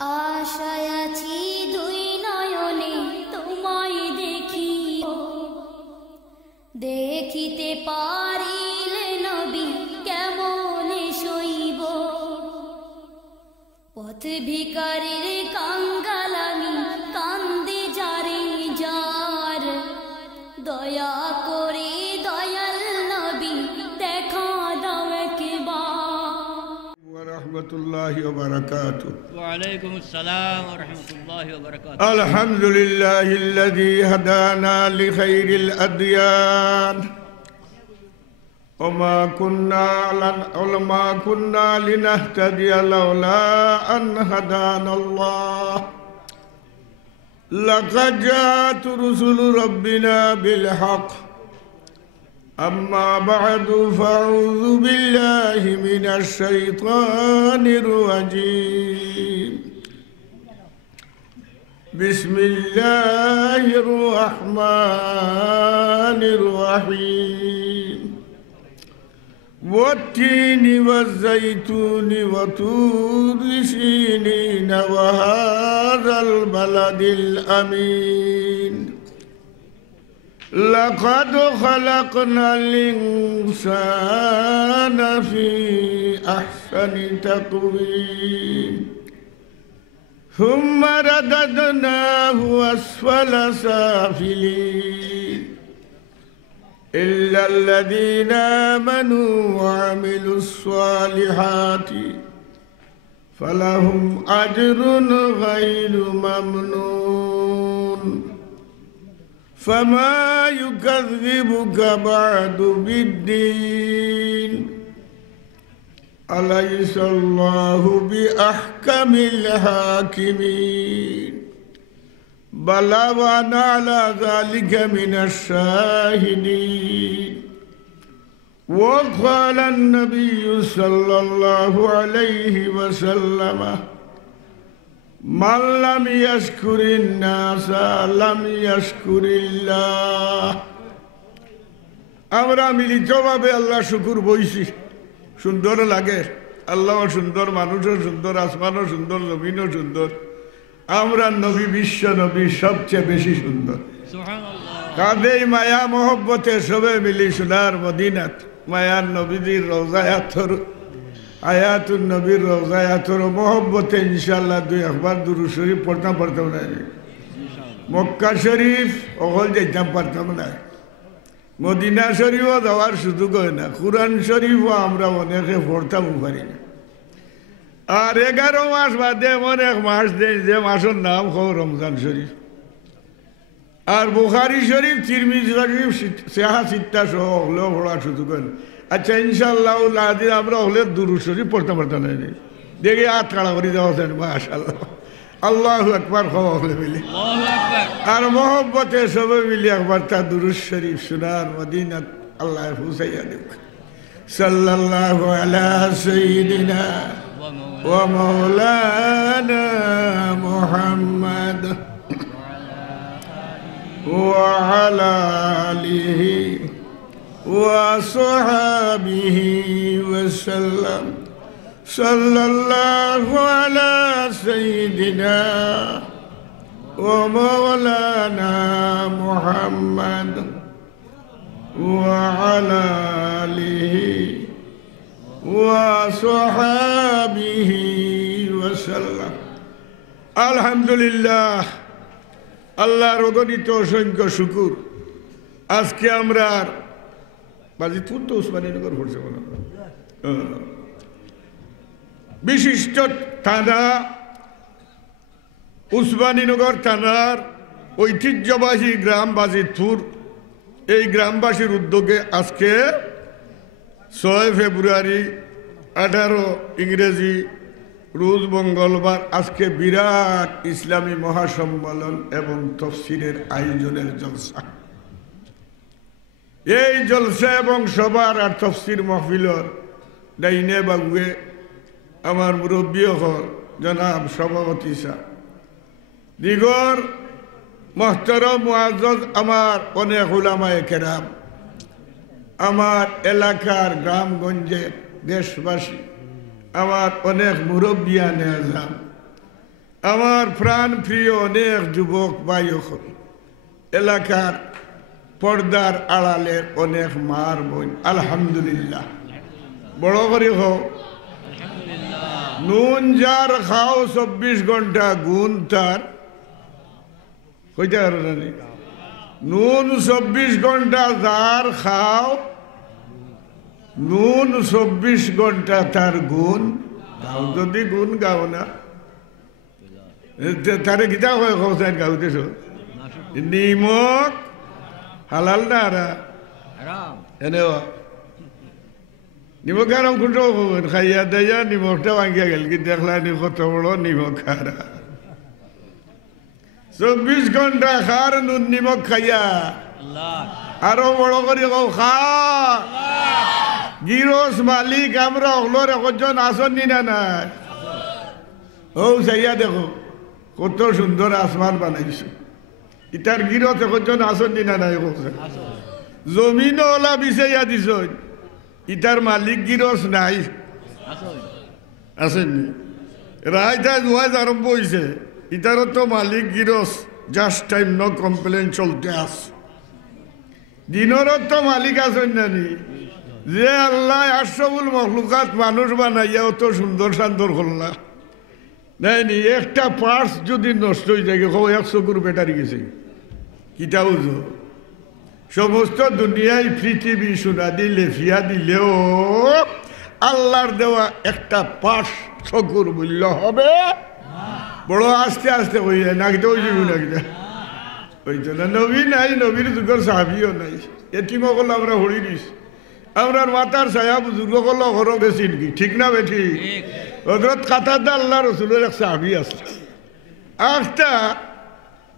আশায় আছি দুই নয়নে তোমায় দেখি, দেখিতে পারিলে নবী কেমনে সইব। পথ ভিখারির কাঙ্গাল আমি, কান্দে যারে যার, দয়া করে দয়াল নবী দেখা দাও একবার। ওয়া রাহমাতুল্লাহি ওয়া বারাকাতুহু। ওয়া আলাইকুম আসসালাম ওয়া রাহমাতুল্লাহি ওয়া বারাকাতুহু। আলহামদুলিল্লাহিল্লাযী হাদানা লিখাইরিল আদয়ান ওয়া মা কুন্না লিনাহতাদিয়া লাওলা আন হাদানাল্লাহ। লাকাদ জাআত রুসুলু রাব্বিনা বিল হক। আম্মা বা'দু ফাআউযু বিল্লাহি মিনাশ শাইতানির রাজীম। বিসমিল্লাহির রহমানির রহিম। والتين والزيتون وطور سينين وهذا البلد الأمين لقد خلقنا الإنسان في أحسن تقويم ثم رددناه أسفل سافلين إلا الذين آمنوا وعملوا الصالحات فلهم أجر غير ممنون فما يكذبك بعد بالدين أليس الله بأحكم الحاكمين بلى وأنا على ذلك من الشاهدين وقال النبي صلى الله عليه وسلم من لم يشكر الناس لم يشكر الله। আমরা মিলিতভাবে আল্লাহ শুকুর বইছি, সুন্দর লাগে। আল্লাহ সুন্দর, মানুষও সুন্দর, আসমানও সুন্দর, জমিনও সুন্দর। আমরা নবী, বিশ্ব নবী সবচেয়ে বেশি সুন্দর। কাঁদেই মায়া মহব্বতে সবে মিলি সোনার মদিনাত মায়ার নবীদের রওজায় আথর, আয়াতুন নবীর রওজায় আথর মহব্বতে ইনশাআল্লাহ দুই একবার দুরূদ শরীফ পড়তাম না। মক্কা শরীফ অকল যাইতাম পারতাম না, মদিনা শরীফও যাওয়ার সুযোগ হয় না, কুরআন শরীফও আমরা অনেকে পড়তাম পারি না। আর 11 মাস বাদে এমন এক মাস দেয় যে মাসের নাম হো রমজান শরীফ। আর বুখারী শরীফ, তিরমিজি শরীফ, সিহা সিত্তা সহ হলেও পড়ার সুযোগ হয় না। আচ্ছা ইনশাআল্লাহ দিন আমরা হলে দুরূদ শরীফ পড়তে পারতাম না, দেখি হাত খাড়া করে দেওয়া যায় মাশাআল্লাহ। আল্লাহু আকবার হলে মিলে আর মহব্বতে সবে মিলে একবার তার দুরূদ শরীফ সোনার মদিনাত আল্লাহ পৌঁছাইয়া দেব। সাল্লাল্লাহু আলা সাইয়্যিদিনা ومولانا محمد وعلى آله وصحبه وسلم صلى الله على سيدنا ومولانا محمد وعلى آله وصحابه وسلم। আলহামদুলিল্লাহ, আল্লাহর অগণিত অসংখ্য শুকুর। আজকে আমরা বাজিতুর তো উসমানীনগর পড়ছে মনে হয়, বিশিষ্ট থানা উসমানীনগর থানার ঐতিহ্যবাহী গ্রাম বাজিতুর, এই গ্রামবাসীর উদ্যোগে আজকে 6 ফেব্রুয়ারি 18 ইংরেজি রোজ মঙ্গলবার আজকে বিরাট ইসলামী মহাসম্মেলন এবং তফসিরের আয়োজনের জলসা। এই জলসা এবং সবার আর তফসির মহফিলর ডাইনে বাগুয়ে আমার মুরব্বী হল জনাব সভাপতি সাহেব দিগর মোহতরম মুআজ্জজ আমার অনেক উলামায়ে কেরাম, আমার এলাকার গ্রামগঞ্জের দেশবাসী, আমার অনেক মুরব্বিয়ানে আজম, আমার প্রাণ প্রিয় অনেক যুবক ভাই এলাকার পর্দার আড়ালের অনেক মার বোন আলহামদুলিল্লাহ বড় করে হোক নুন যার খাও 24 ঘন্টা গুণ তার কইতে পারো না নুন 24 ঘন্টা যার খাও নুন 24 ঘন্টা তার গুণ গাও যদি গুণ গাও না তারে গীতা হয় খোঁজায় গাউতেছ নিমক হালাল না এনে নিমক আরাম কোনটা খাইয়া দেয়া নিমকটা ভাঙিয়া গেল কি দেখলানি কত বড় নিমক খারা 24 ঘন্টা খার নুন নিমক খাইয়া আরো বড় করে খা গিরস মালিক আমরা হলোর একজন আসনি না নাই ও চাইয়া দেখো কত সুন্দর আসমান বানাইছো ইটার গিরস একজন আসনি না নাই জমিন ওলা বিছাইয়া দিছ ইটার মালিক গিরস নাই আসেননি রায়টা জুয়াজ আরম্ভ হয়েছে ইটারও তো মালিক গিরস জাস্ট টাইম নো কমপ্লেন চলতে আস দিনেরও তো মালিক আসেন নানি যে আল্লাহ আশরাফুল মখলুকাত মানুষ বানাইয়া অত সুন্দর শান্তর করলা নাই নি একটা পার্টস যদি নষ্ট হয়ে যায় কো 100 করে ব্যাটারি গেছে কিটা বুঝো সমস্ত দুনিয়ায় পৃথিবী সোনা দিলে ফিয়া দিলেও আল্লাহর দেওয়া একটা পার্টস চকুর মূল্য হবে বড় আস্তে আস্তে হয়ে যায় নাকি তো ওই যাবি নাকি হইতো না নবী নাই নবীর যুগের সাহাবিও নাই এটিমকল আমরা হরি দিস আমরার মাতার ছায়া বুজুর্গকল ঘর গেছি কি ঠিক না বেঠি হজরত কাতারদা আল্লাহ রসুলের এক সাহাবি আছে আজটা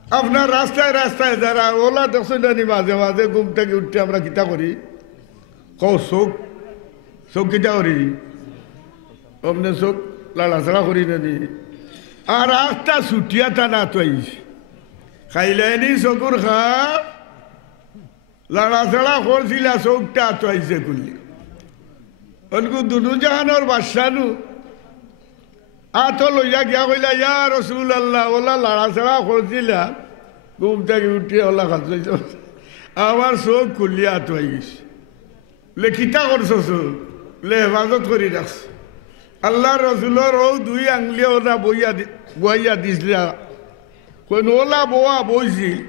আপনার রাস্তায় রাস্তায় যারা ওলা দেখছেন জানি মাঝে মাঝে ঘুম থেকে উঠতে আমরা কিতা করি চোখ চোখ কিতা করি অমনে চোখ লাড়াছাড়া করি নানি আর আজটা ছুটিয়া টানা তৈস খাইলেনি চকুর খা লাড়াছাড়া করছিলা চোখটা আতোয়াইছে করলি অনকু দুনু জাহানোর বাদশানু আতো লইয়া গিয়া কইলা ইয়া রসুল আল্লাহ ওলা লাড়াছাড়া করছিলা ঘুম থেকে উঠিয়ে ওলা খাচ্ছ আমার চোখ খুলিয়া আতোয়াই গেছে লে কিতা করছো চোখ লে হেফাজত করি রাখছ আল্লাহ রসুলের ও 2 আঙুলিয়া ওলা বইয়া দিছিলা কোন ওলা বোয়া বইছিল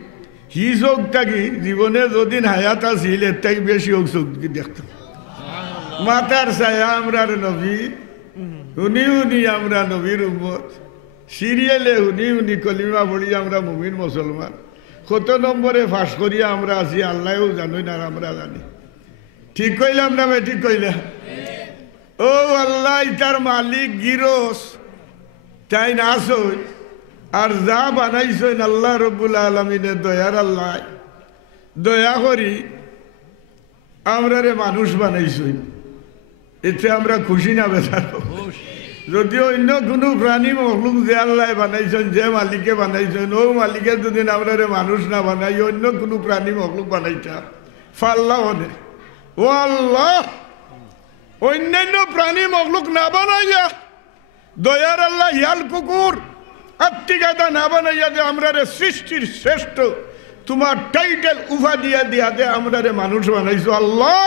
হি চোখটা কি জীবনে যদিন হায়াত আছিল এর থেকে বেশি হোক চোখ দেখতাম মাতার ছায়া আমরা নবী শুনি শুনি আমরা নবীর উম্মত সিরিয়ালে শুনি শুনি কলিমা পড়ি আমরা মুমিন মুসলমান কত নম্বরে ফাঁস করিয়া আমরা আছি আল্লাহও জানোই না আমরা জানি ঠিক কইলাম না ঠিক কইলাম ও আল্লাহ তার মালিক গিরস তাই না আসই আর যা বানাইছেন আল্লাহ রব্বুল আলমিনের দয়ার আল্লাহ দয়া করি আমরা রে মানুষ বানাইছেন এতে আমরা খুশি না বেচার যদিও অন্য কোনো প্রাণী মখলুক যে আল্লাহ বানাইছেন যে মালিকে বানাইছেন ও মালিকের যদি আমরা রে মানুষ না বানাই অন্য কোনো প্রাণী মখলুক বানাইতা ফাল্লা হনে ও আল্লাহ অন্যান্য প্রাণী মখলুক না বানাইয়া দয়ার আল্লাহ ইয়াল কুকুর আত্মিকাতা না বানাইয়া যে আমরা রে সৃষ্টির শ্রেষ্ঠ তোমার টাইটেল উফা দিয়া দিয়া দে আমরা রে মানুষ বানাইছো আল্লাহ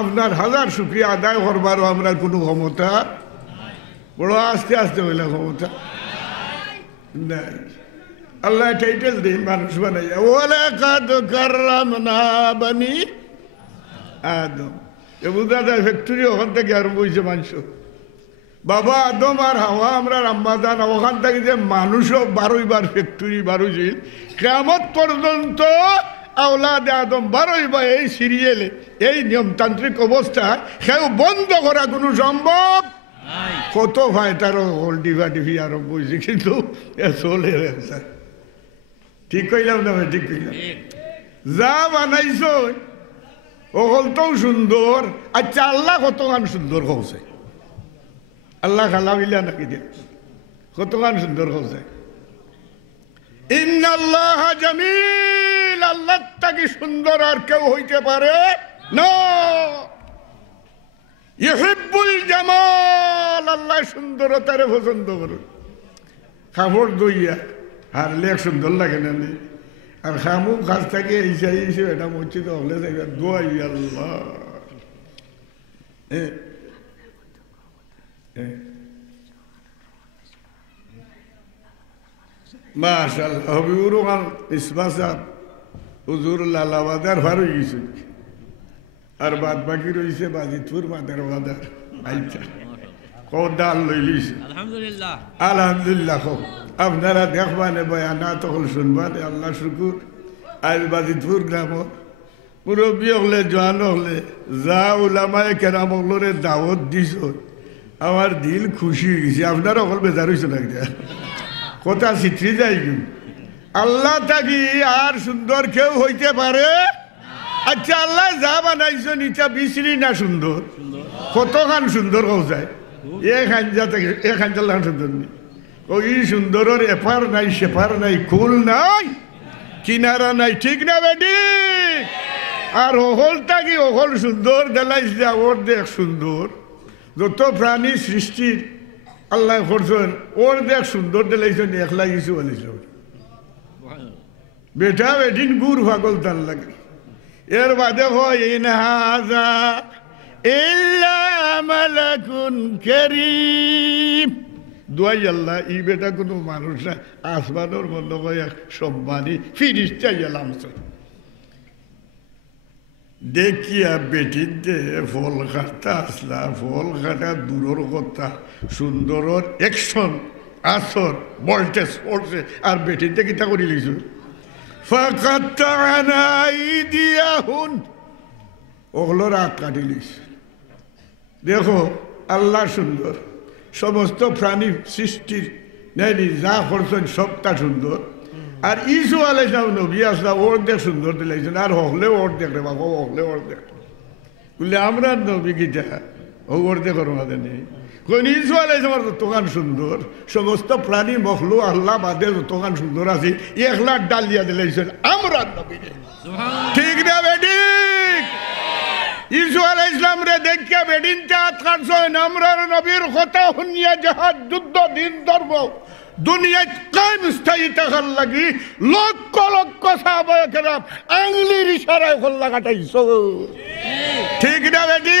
আপনার হাজার শুক্রিয়া আদায় করবারও আমরা কোনো ক্ষমতা বড় আস্তে আস্তে হইলে ক্ষমতা নাই আল্লাহ টাইটেল দিন মানুষ বানাইয়া ওয়ালাকাদ কাররামনা বানি আদম এ বুঝা যায় ফ্যাক্টরি ওখান থেকে আরম্ভ হয়েছে মানুষ বাবা আদম আর হাওয়া আমরা রাম্মাদান ওখান থেকে যে মানুষও 12 বার ফ্যাক্টরি বারোছিল কিয়ামত পর্যন্ত আওলাদে আদম 12 বার এই সিরিয়ালে এই নিয়মতান্ত্রিক অবস্থা সেও বন্ধ করা কোনো সম্ভব কত ভাই তার ডিভা ডিভি আরম্ভ হয়েছে কিন্তু চলে ঠিক কইলাম না ভাই ঠিক কইলাম যা বানাইছ ওগুলটাও সুন্দর আচ্ছা আল্লাহ কত গান সুন্দর হচ্ছে আল্লাহ খালা মিলা নাকি দিয়ে কত গান সুন্দর হচ্ছে ইন্নাল্লাহ জামিল আল্লাহ তাকে সুন্দর আর কেউ হইতে পারে না ইউহিব্বুল জামাল আল্লাহ সুন্দরতারে পছন্দ করে কাপড় দইয়া হারলে এক সুন্দর লাগে না নি আর খামু কাছ থেকে এইসে এটা মসজিদ হলে যাইবা দোয়াই আল্লাহ মাশাআল্লাহ হবিবুর রহমান ইসবা সাহেব হুজুর লালাবাদার ভার হয়ে গেছে আর বাদ বাকি রয়েছে বাজিতপুর মাদার বাদার আইটা কদাল লইলিছে আলহামদুলিল্লাহ আলহামদুলিল্লাহ আপনারা দেখবানে বয়ানাত হল শুনবানে আল্লাহ শুকুর আজ বাজিতপুর গ্রাম মুরব্বী হলে জোয়ান হলে যা উলামায়ে কেরাম হলরে দাওয়াত দিছ আমার দিল খুশি হয়ে গেছে আপনারা হল বেজার হয়েছে না কথা চিত্রি যাই আল্লাহ থাকি আর সুন্দর কেউ হইতে পারে আচ্ছা আল্লাহ যা বানাইছেন ইটা বিশ্রী না সুন্দর কতখান সুন্দর হও যায় এক হাঞ্জা সুন্দর নেই ওই সুন্দরের এপার নাই সেপার নাই কুল নাই কিনারা নাই ঠিক না বেটি আর অহল থাকি অহল সুন্দর দেলাইছে ওর দেখ সুন্দর যত প্রাণী সৃষ্টির আল্লাহ করছেন ওর দেখ সুন্দর দেলাইছেন একলা কিছু বলেছিল বেটা বেটিন গুড় পাগল তার লাগে এর বাদে হয় ইন হাযা ইল্লা মালাকুন কারীম দোয়াই আল্লাহ ই বেটা কোনো মানুষ না আসমানোর মনে হয় এক সম্মানী ফিরিস্তা গেলাম দেখিয়া বেটিতে ফল কাটতা আসলা ফল কাটা দূরের কথা সুন্দরের একশন আসর বলটেস পড়ছে আর বেটিতে কিতা করি লিছ ফাকাত্তা'না আইদিয়াহুন ওগুলোর হাত কাটি লিছ দেখো আল্লাহ সুন্দর সমস্ত প্রাণী সৃষ্টির নেই যা করছেন সবটা সুন্দর আর ইসু আলাইহিস নবী আসলা ওর দেখ সুন্দর দিলাইছেন আর হলে ওর দেখ রে বাবা হলে ওর দেখ বললে আমরা নবী গীতা ওর দেখর মাঝে নেই কোন ইসু আলাইহিস যতখান সুন্দর সমস্ত প্রাণী মখলু আল্লাহ বাদে যতখান সুন্দর আছে একলা ডালিয়া দিলাইছেন আমরা নবী ঠিক না বেটি ইসু আলাইহিস সালাম রে দেখিয়া বেডিন চাঁদ কাটছেন আমরা নবীর কথা শুনিয়া জাহাজ যুদ্ধ দিন ধর্ম দুনিয়ায় কায়েম স্থায়ী থাকার লাগি লক্ষ লক্ষ সাহাবায়ে কেরাম আঙ্গুলির ইশারায় খোল্লা কাটাইছো ঠিক না বেটি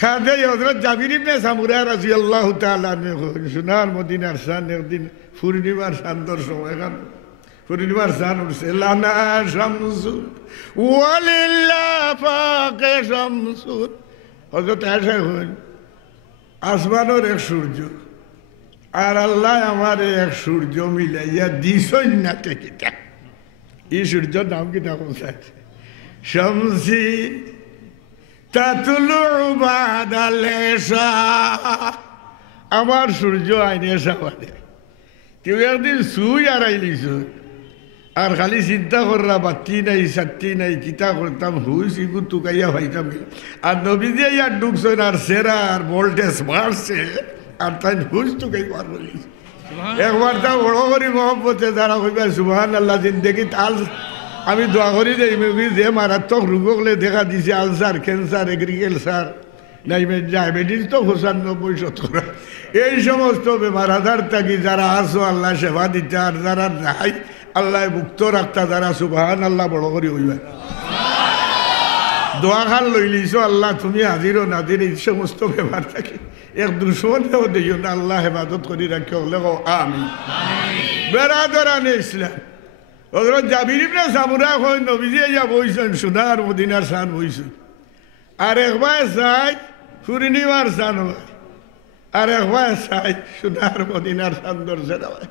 খাদে হযরত জাবির ইবনে সামুরা রাদিয়াল্লাহু তাআলা আনহু সোনার মদিনার শান একদিন পূর্ণিমার চাঁদর সময় খান পূর্ণিমার চাঁদ উঠছে লানা শামসুন ওয়ালিল্লাহ ফাকে শামসুন হযরত আয়েশা হন আসমানের এক সূর্য আর আল্লাহ আমার এক সূর্য মিলাইয়া দিছই না কিটা এই সূর্যর নাম কিটা বলছে শামসি তাতুলু বাদাল ইশা আমার সূর্য আইনে সাবাদে কেউ একদিন সুই আর আইলিস আর খালি চিন্তা কররা বাতি নাই সাত্তি নাই কিতা করতাম হুইসি তুকাইয়া ভাইতাম আর নবী দিয়ে ইয়ার ঢুকছেন আর সেরা আর ভোল্টেজ মারছে আর তাই হুইস তুকাইবার বলিস একবার তা বড় করি মহব্বতে যারা কইবা সুবহানাল্লাহ জিন্দেগি তাল আমি দোয়া করি যে যে মারাত্মক রোগ হলে দেখা দিছে আলসার ক্যান্সার এগ্রিকালচার নাই ডায়াবেটিস তো 95% এই সমস্ত বেমার আজার থাকি যারা আসো আল্লাহ সেবা দিতে আর যারা নাই আল্লাহ মুক্ত রাখতা যারা সুবহানাল্লাহ বড় করি হইবা দোয়া খান লইলিছো আল্লাহ তুমি হাজির ও নাজির এই সমস্ত বেমার থাকি এক দুশ্মনও দিও না আল্লাহ হেফাজত করি রাখি হলে আমিন বেরাদরানে ইসলাম হযরত জাবির ইবনে সামুরা কই নবীজি ইয়া বইছেন সোনার মদিনার শান বইছেন আর একবার চাই পূর্ণিমার চান হয় আর একবার চাই সোনার মদিনার চান্দর সেটা হয়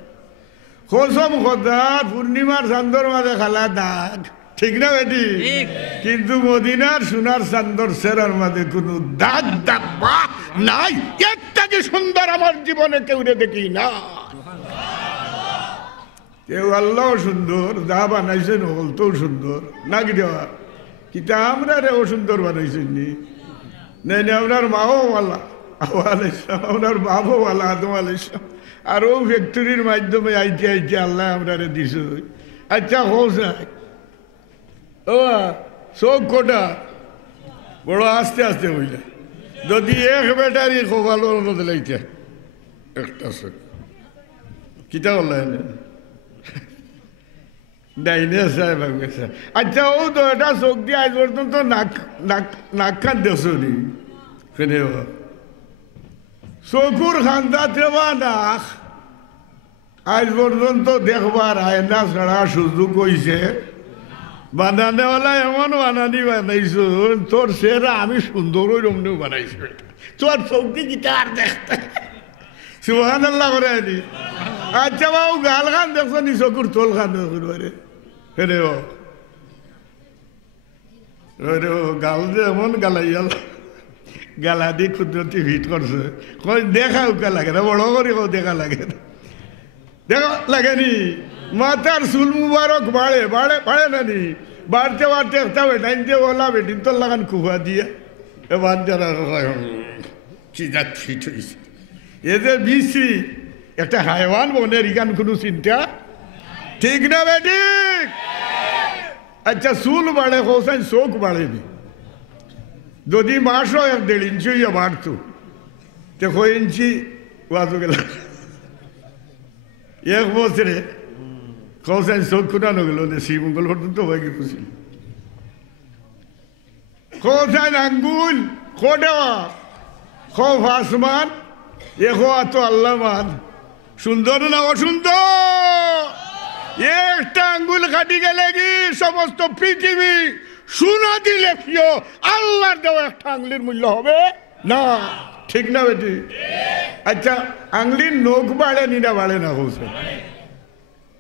কসম খোদার পূর্ণিমার চান্দর মাঝে খালা দাগ ঠিক না বেটি কিন্তু মদিনার সোনার চান্দর সেরার মাঝে কোনো দাগ দাব্বা নাই একটা কি সুন্দর আমার জীবনে কেউ দেখি না কেউ আল্লাহ সুন্দর যা বানাইছেন হলতো সুন্দর নাকি দেওয়া কিন্তু আমরা রে অসুন্দর বানাইছেন নি নেই আপনার মাও ওয়ালা আলাইসালাম আপনার বাবু ওয়ালা আদম আলাইসালাম আর ও ফ্যাক্টরির মাধ্যমে আইতে আইতে আল্লাহ আমরা রে দিছ আচ্ছা হোস ও চোখ কোটা বড় আস্তে আস্তে হইলে যদি এক ব্যাটারি কপালোর মধ্যে লাইতে একটা চোখ কিতা বললেন ডাইনে সাহেব গেছে আচ্ছা ও তো এটা চোখ দিয়ে আজ পর্যন্ত নাক খান দেখছনি ফেনে চকুর খান্দাতে বা নাক আজ পর্যন্ত দেখবার আয়না ছাড়া সুযোগ হয়েছে বানানেওয়ালা এমন বানানি বানাইছো তোর সেরা আমি সুন্দর ওই রমনেও বানাইছো তোর চোখ দিয়ে কিতা আর দেখতে সুবহানাল্লাহ করে আনি আচ্ছা বাবু গাল খান দেখছো নি চকুর তোল খান দেখবে ফেরে গাল যে এমন গালাইয়াল গালা দি কুদরতি ভিট করছে কই দেখা উকা লাগে না বড় করে দেখা লাগে না দেখা লাগেনি মাথার চুল মুবারক বাড়ে বাড়ে বাড়ে না নি বাড়তে বাড়তে একটা বেটাইনতে বলা বেটিন তোর লাগান কুফা দিয়ে এবার যারা কি যা ফিট হয়েছে এ যে বিশ্রী একটা হাইওয়ান বনের ইগান কোনো চিন্তা ঠিক না বেটি আচ্ছা চুল বাড়ে হোসেন চোখ বাড়েনি যদি মাসও 1.5 ইঞ্চি হইয়া বাড়তো তো কয় ইঞ্চি ওয়াজও গেল 1 বছরে হোসেন চোখ খুনানো গেল না শ্রীমঙ্গল পর্যন্ত হয়ে গেছিল হোসেন আঙ্গুল খোডেওয়া খোফ আসমান এখো আতো আল্লাহ মান সুন্দর না অসুন্দর একটা আঙ্গুল কাটি গেলে কি সমস্ত পৃথিবী সোনা দিলে প্রিয় আল্লাহর দেওয়া একটা আঙ্গুলির মূল্য হবে না ঠিক না বেটি আচ্ছা আঙ্গুলির নখ বাড়ে নি না বাড়ে না হোসেন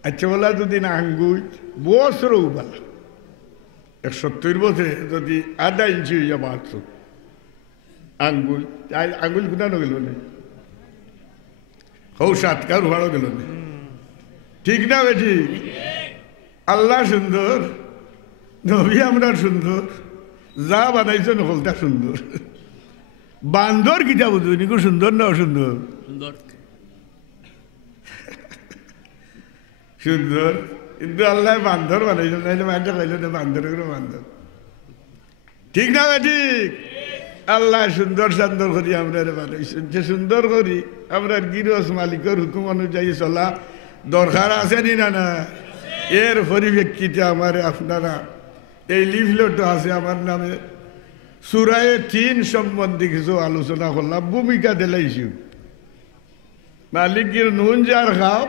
আচ্ছা বলা যদি না আঙ্গুল বছরও বলা 170 বছরে যদি 1/2 ইঞ্চি হইয়া বাড়তো আঙ্গুল আঙ্গুল গুটানো গেল না হৌ সাতকার ভাড়ো গেল না ঠিক না বেটি আল্লাহ সুন্দর নবী আমরা সুন্দর যা বানাইছো নকলটা সুন্দর বান্দর কিতা বুঝবি নিকু সুন্দর না অসুন্দর সুন্দর সুন্দর কিন্তু আল্লাহ বান্দর বানাইছো নাইলে মাঝে খাইল না বান্দর করে বান্দর ঠিক না ঠিক আল্লাহ সুন্দর সুন্দর করি আমরা বানাইছেন যে সুন্দর করি আমরা গিরস মালিকের হুকুম অনুযায়ী চলা দরকার আছে নি না না এর পরিপ্রেক্ষিতে আমার আপনারা এই লিফলেটও আছে আমার নামে সূরায়ে 3 সম্বন্ধে কিছু আলোচনা করলাম ভূমিকা দিলাইছি মালিকের নুন যার খাও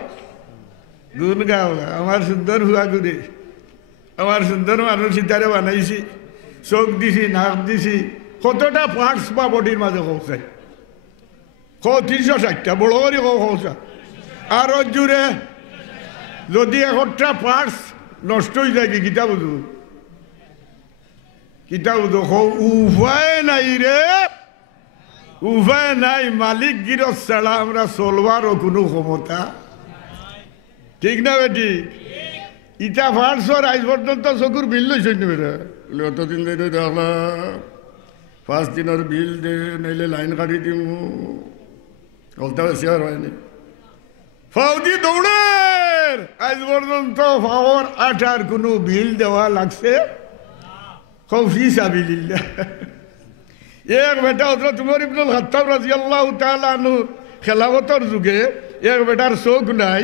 গুণ গাও আমার সুন্দর হুয়া করে আমার সুন্দর মানুষ ইতারে বানাইছি চোখ দিছি নাক দিছি কতটা পার্টস বা বডির মাঝে কৌছে 360টা বড় করে কৌছা আরো জুড়ে যদি 1টা পার্টস নষ্ট হয়ে যায় কি কিতা বুঝু কিতা বুঝো উপায় নাই রে উপায় নাই মালিক গিরস ছাড়া আমরা চলবারও কোনো ক্ষমতা ঠিক না বেটি ইটা পার্টসর আজ পর্যন্ত চকুর বিল লইছেন বেটা অতদিন ধরে দেখলাম 5 দিনের বিল দে নাইলে লাইন কাটি দিম বলতে বেশি আর হয়নি ফাউদি দৌড়ের আজ পর্যন্ত পাওয়ার 8 কোনো বিল দেওয়া লাগছে ফি সাবিলিল্লাহ এক বেটা হযরত উমর ইবনুল খাত্তাব রাদিয়াল্লাহু তাআলা আনহু খেলাফতের যুগে এক বেটার চোখ নাই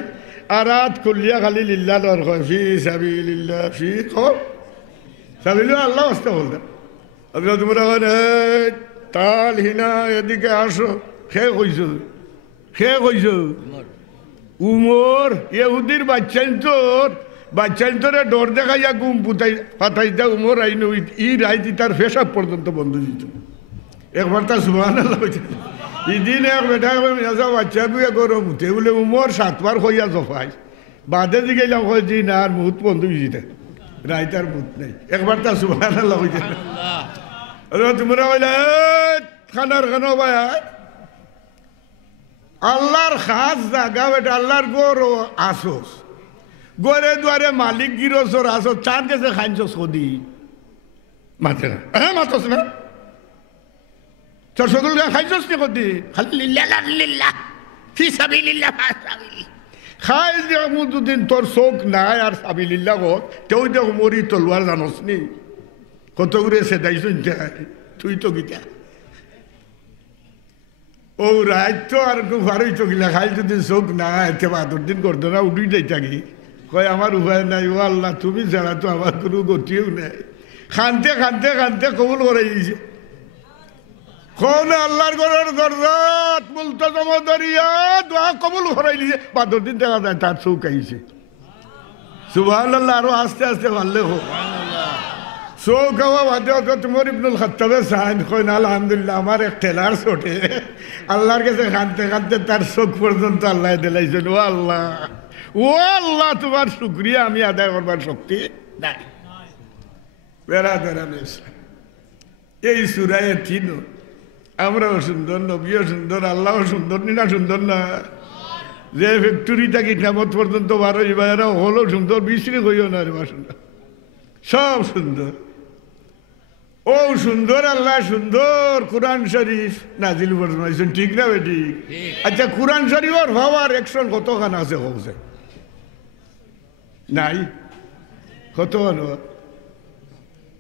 আর রাত কুল্লিয়া খালি লিল্লাহ দর হয় ফি সাবিলিল্লাহ ফি সাবিলিল্লাহ আল্লাহ ওয়াস্তে বলতে হযরত উমর তাল হিনা এদিকে আসো খেয়ে কইছো উমর ইহুদির বাচ্চাইন্তরে ডর দেখাইয়া গুম পুতাই পাতাইতা উমর আইন ই রাইতি তার ফেসাব পর্যন্ত বন্ধ দিত একবার তার সুবহানাল্লাহ ইদিন এক বেটা বাচ্চা গুয়ে গরম উঠে বলে উমর 7 বার হইয়া জফাই বাদে দি গেলাম কই জি না আর মুহূর্ত বন্ধ হইতে রাইতার মুহূর্ত নেই একবার তার সুবহানাল্লাহ হইতে তোমরা বলে খানার খানো ভাই আল্লাহর খাস জাগা বেটা আল্লাহর গোর আসোস গোরে দুয়ারে মালিক গিরসর আসো চার দেশে খাইছস কদি মাতে না হ্যাঁ মাতস না তোর সকল খাইছস নি কদি খালি লিল্লাহ ফি সাবিলিল্লাহ খাই যে মুদুদিন তোর চোখ নাই আর সাবিলিল্লাহ গো তেও যে মরি তলোয়ার জানস নি কত করে সেদাইছ তুই তো গীতা ও রাত তো আর কেউ ভারই তো গিলা খাই যদি চোখ না এতে বাদর দিন করতো না উঠি যাই থাকি কয় আমার উপায় নাই ও আল্লাহ তুমি ছাড়া তো আমার কোনো গতিও নাই খানতে খানতে খানতে কবুল করে দিয়েছে কোন আল্লাহর ঘরের দরজাত মুলতজম দরিয়া দোয়া কবুল করাই দিয়েছে বাদর দিন দেখা যায় তার চোখ আইছে সুবহানাল্লাহ আরো আস্তে আস্তে ভাললে হোক চোখ হওয়া বাদে অত তোমার ইবনুল খাত্তাবে সাইন কয় না আলহামদুলিল্লাহ আমার এক টেলার ছোটে আল্লাহর কাছে খানতে খানতে তার চোখ পর্যন্ত আল্লাহ দিলাইছেন ও আল্লাহ তোমার শুকরিয়া আমি আদায় করবার শক্তি নাই বেড়াদারান এই সুরায় তিন আমরাও সুন্দর নবীও সুন্দর আল্লাহও সুন্দর না সুন্দর না যে ফ্যাক্টরিটা কি কেমন পর্যন্ত বারো এরা হলো সুন্দর বিশ্রী হইও না রে বাসনা সব সুন্দর ও সুন্দর আল্লাহ সুন্দর কোরআন শরীফ নাজিল ফরমাইছেন ঠিক না বেটি আচ্ছা কোরআন শরীফের হওয়ার একশন কতখান আছে হচ্ছে নাই কতখান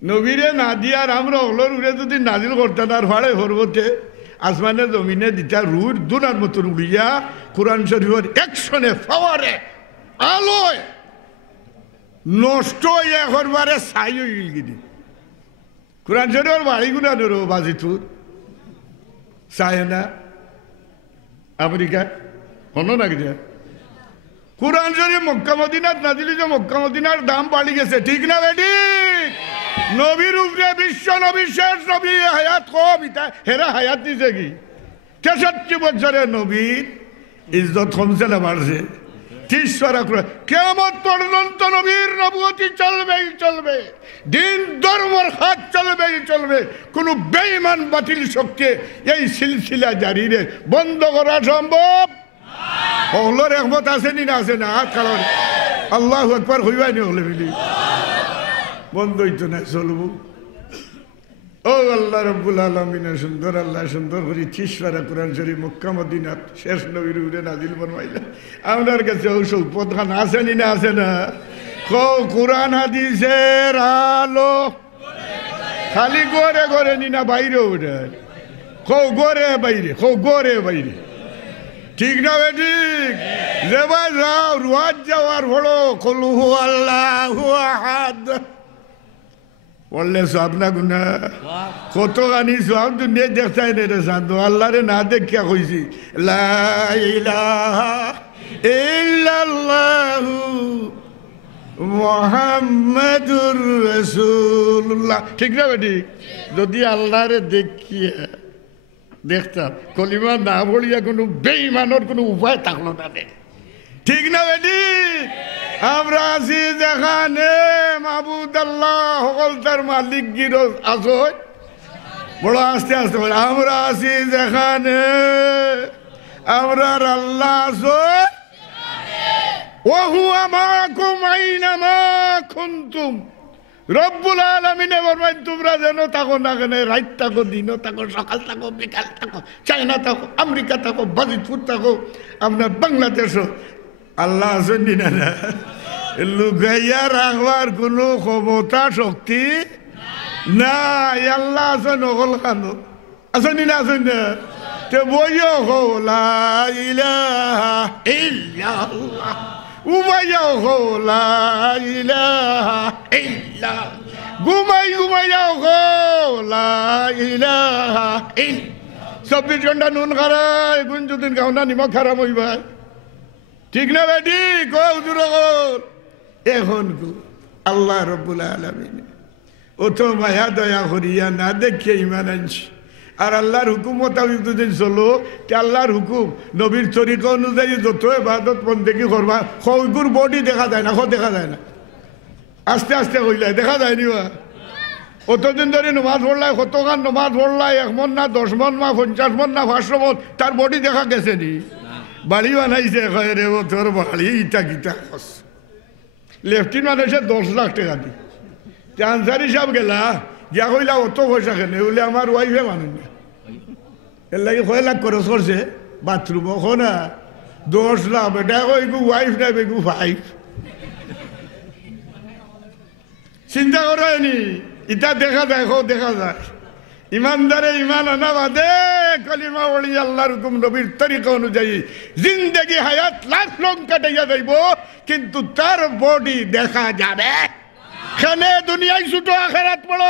নবীরে না দিয়ার আমরা হলোর উড়ে যদি নাজিল করতেন আর ভাড়ে হরবতে আসমানে জমিনে দিতা রুর দুনার মতন উড়িয়া কোরআন শরীফের একশনে পাওয়ারে আলোয় নষ্ট হইয়া করবারে ছাই হয়ে গিয়ে কোরআন শরীফের বাড়িগুলো নেরো বাজিতুর চায়না আমেরিকা হলো না কি কোরআন শরীফ মক্কা মদিনাত না দিলে যে মক্কা মদিনার দাম বাড়ি গেছে ঠিক না বেটি নবীর উপরে বিশ্ব নবী শেষ নবী হায়াত কম ইতা হেরা হায়াত দিছে কি 63 বছরের নবীর ইজ্জত কমছে না বাড়ছে 30 কিয়ামত পর্যন্ত নবীর নবুয়তি চলবেই চলবে দিন ধর্মের হাত চলবেই চলবে কোনো বেঈমান বাতিল শক্তি এই সিলসিলা জারি রে বন্ধ করা সম্ভব হলোর রহমত আছে নি না আছে না হাত কারণ আল্লাহু আকবার হইবাই নি হলে মিলি বন্ধ হইতো না চলবো ও আল্লাহ রব্বুল আলামিনের সুন্দর আল্লাহ সুন্দর করি 30 কোরআন শরীফ মক্কা মদিনাত শেষ নবীর উপরে নাজিল ফরমাইলা আপনার কাছে ঔষধ পদখান আছে নি না আছে না কোরআন হাদিসের আলো খালি গড়ে গড়ে নি না বাইরে ওঠে গড়ে বাইরে ঠিক না ঠিক যেবা যাও রুয়াজ যাওয়ার বড় কলু আল্লাহু আহাদ বললে সব না গুনা কত গানি সব দুনিয়া দেখতাই না রে সাধু আল্লাহ রে না দেখিয়া কইছি লা ইলাহা ইল্লাল্লাহু মুহাম্মাদুর রাসূলুল্লাহ ঠিক না বেটি যদি আল্লাহ রে দেখিয়া দেখতাম কলিমা না বলিয়া কোনো বেঈমানের কোনো উপায় থাকলো না ঠিক না বেটি আমরা আছি যেখানে মাহবুদ আল্লাহ সকল তার মালিক গিরজ আসো বড় আস্তে আস্তে আমরা আছি যেখানে আমরা আল্লাহ আসো ওহুয়া মাকুম আইনামা কুনতুম রব্বুল আলামিনে ফরমায় তোমরা যেন থাকো না কেন রাত থাকো দিনও থাকো সকাল থাকো বিকাল থাকো চায়না থাকো আমেরিকা থাকো বাজিতপুর থাকো আপনার বাংলাদেশও আল্লাহ আছেন না লুকাইয়া রাখবার কোনো ক্ষমতা শক্তি নাই আল্লাহ আছেন অকল খানো আছেন না আছেন না তে বইও হো লা ইলাহা ইল্লাল্লাহ উমাইয়াও হো লা ইলাহা ইল্লাল্লাহ ঘুমাইয়াও হো লা ইলাহা ইল্লাল্লাহ 24 ঘন্টা নুন খারাই গুঞ্জুদিন খাও না নিমখ খারাপ হইবা ঠিক না বেটি কৌদুর এখন আল্লাহ রব্বুল আলামিন ও তো মায়া দয়া করিয়া না দেখিয়ে ইমান আনছি আর আল্লাহর হুকুম মোতাবেক যদি চলো তে আল্লাহর হুকুম নবীর তরিকা অনুযায়ী যত ইবাদত বন্দেগি করবা সৌগুর বডি দেখা যায় না দেখা যায় না আস্তে আস্তে কইলাই দেখা যায়নি বা অতদিন ধরে নমাজ পড়লাই কতখান নমাজ পড়লাই 1 মন না 10 মন না 50 মন না 500 মন তার বডি দেখা গেছে নি বাড়ি বানাইছে রে ও তোর বাড়ি ইটা গীতা লেফটিন মানুষের 10 লাখ টাকা দি ansari সাহেব গেলা গিয়া কইলা অত পয়সা কেন বলে আমার ওয়াইফে মানুষ না এর লাগে 6 লাখ খরচ করছে বাথরুম ওখানে 10 লাখ এটা কইগু ওয়াইফ না বেগু ফাইভ চিন্তা করেনি ইটা দেখা যায় ইমানদারে ইমান আনা বাদে কলিমা পড়ি আল্লাহর হুকুম নবীর তরিকা অনুযায়ী জিন্দেগি হায়াত লাখ লং কাটাইয়া যাইব, কিন্তু তার বডি দেখা যাবে খানে দুনিয়ায় ছোট আখেরাত বড়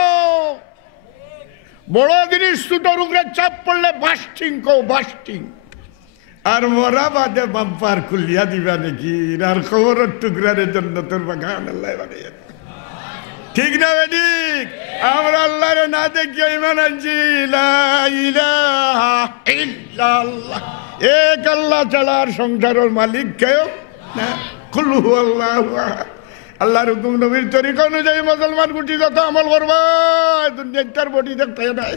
বড় জিনিস। ছোটর উপরে চাপ পড়লে বাস্টিং বাস্টিং। আর মরা বাদে বাম্পার খুলিয়া দিবা নাকি? আর খবরের টুকরার জন্য তোর বাগান আল্লাহ বানিয়ে, ঠিক না বেঠিক? আমরা আল্লাহরে না দেখি ইমান আনছি, লা ইলাহা ইল্লাল্লাহ, এক আল্লাহ ছাড়ার সংসারের মালিক কেউ না। কুল হুয়াল্লাহু আহাদ। আল্লাহর হুকুম নবীর তরিকা অনুযায়ী মুসলমান গুটি যত আমল করবা দুনিয়ার তার বডি দেখতে নাই,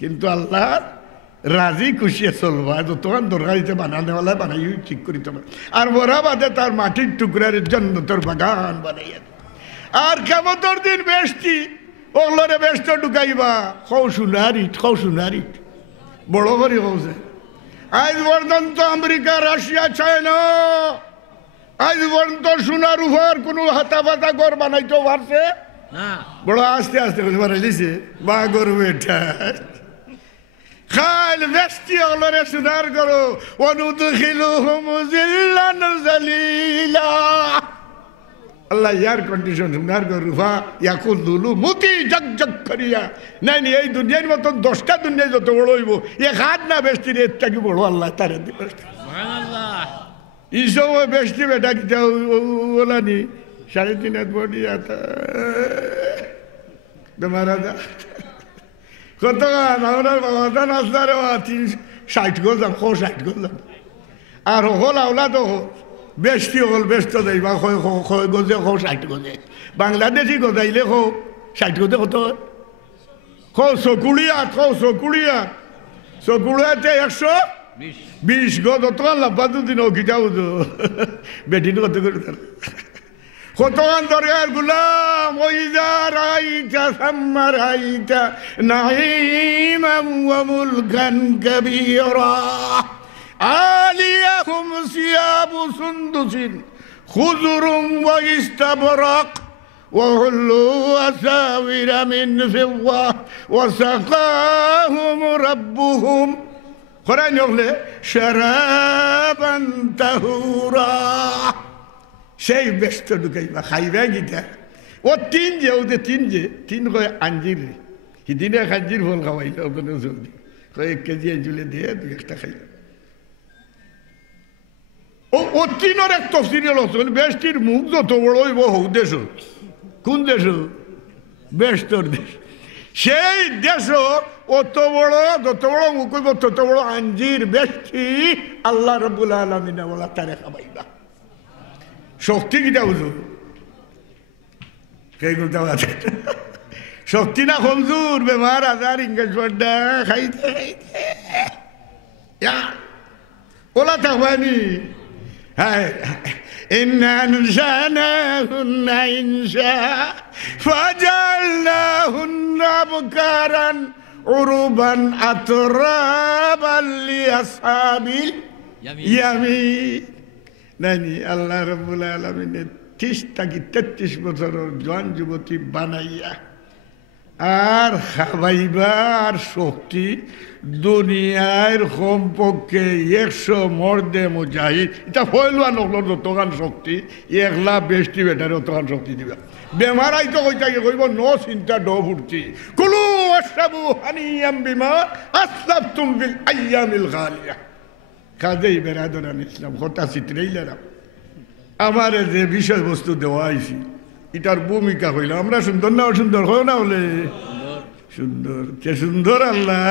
কিন্তু আল্লাহ রাজি খুশিয়ে চলবা। যতক্ষণ দরকার হইতে বানানেওয়ালা বানাই ঠিক করিতে পারে। আর মরা বাদে তার মাটির টুকরার জন্য তোর বাগান বানাইয়া। আর কেমতর দিন বেশটি ওগুলোরে বেশট ঢুকাইবা, কৌ সোনারিট বড় করে কৌছে। আজ পর্যন্ত আমেরিকা, রাশিয়া, চায়না আজ পর্যন্ত সোনার উপর কোনো হাতা পাতা ঘর বানাইতেও পারছে না। বড় আস্তে আস্তে করে বানাইছে বা করবে এটা খাল বেশটি ওগুলোরে সোনার করো। অনুদখিলুহুম যিল্লান যালিলা। আল্লাহ এয়ার কন্ডিশন সোনার রুফা ইয়াকুল দুলু মুতি জগ জগ করিয়া নাই নি। এই দুনিয়ার মতন 10টা দুনিয়ায় যত বড় হইব এক হাত না বেশি রেট থাকি বড় আল্লাহ তার এই সময় বেশি বেটা কি ওলানি 3.5 হাত বডি আতা মারা যা কত আমরা বাবা নাস্তারে 60 গজাম 60 গজাম। আর হল আওলা তো বেশি হল ব্যস্ত যাইবা গজে 60 গজে। বাংলাদেশি গজাইলে 60 গজে কত চকুড়িয়াতে 120 গজ। অতকান লাভা দুদিন গিটাও বেটিন কত করে কতক্ষণ দরকার গুলাম ওইজা রাইতা সাম্মার হাইতা নাইমাম ওয়া মুলকান কাবীরা আলিয়াহুম সিয়াবু সুন্দুসিন খুজুরুম ওয়া ইস্তাবরাক ওয়া হুল্লু আসাওিরা মিন ফিওয়া ওয়া সাকাহুম রাব্বুহুম কোরআন হলে শারাবান তাহুরা। সেই ব্যস্ত ঢুকাইবা খাইবা গীতা। ও তিন কয় আঞ্জির সিদিনে আঞ্জির ফল খাওয়াইল জলদি কয় 1 কেজি আঞ্জুলে দিয়ে 2-1টা খাইল। ও তিনের এক তফসির বেষ্টির মুখ যত বড় হইব হোক দেশ। কোন দেশ? বেষ্টর দেশ। সেই দেশ অত বড় যত বড় মুখ হইব তত বড় আঞ্জির বেষ্টি আল্লাহ রাব্বুল আলামিন বলা তারে খাবাইবা। শক্তি কিটা বুঝো শক্তি না কমজোর বেমার আজার ইংরেজ পড়া খাইতে ওলা থাকবানি। হ্যাঁ ইন্না আনশানাহুন্না ইনশা ফাজালনাহুন্না আবকারান উরুবান আতরাবান লিআসহাবিল ইয়ামিন। নানি আল্লাহ রাব্বুল আলামিনের 30 বছরের জোয়ান যুবতী বানাইয়া আর খাবাইবার শক্তি দুনিয়ার কমপক্ষে 100 মর্দে মুজাহিদ এটা ফয়লওয়ান হল যতখান শক্তি 1 বেষ্টি বেটারে অতখান শক্তি দিবা। বেমার আইতো কইতাকে কইব ন চিন্তা ড ফুর্তি কুলু ওয়াশরাবু হানিয়াম বিমা আসলাফতুম বিল আইয়ামিল গালিয়া। কাজেই বেরাদরান ইসলাম কথা চিত্রেইলাম আমার যে বিষয়বস্তু দেওয়া হয়েছি এটার ভূমিকা হইল আমরা সুন্দর না অসুন্দর হয় না হলে সুন্দর কে সুন্দর আল্লাহ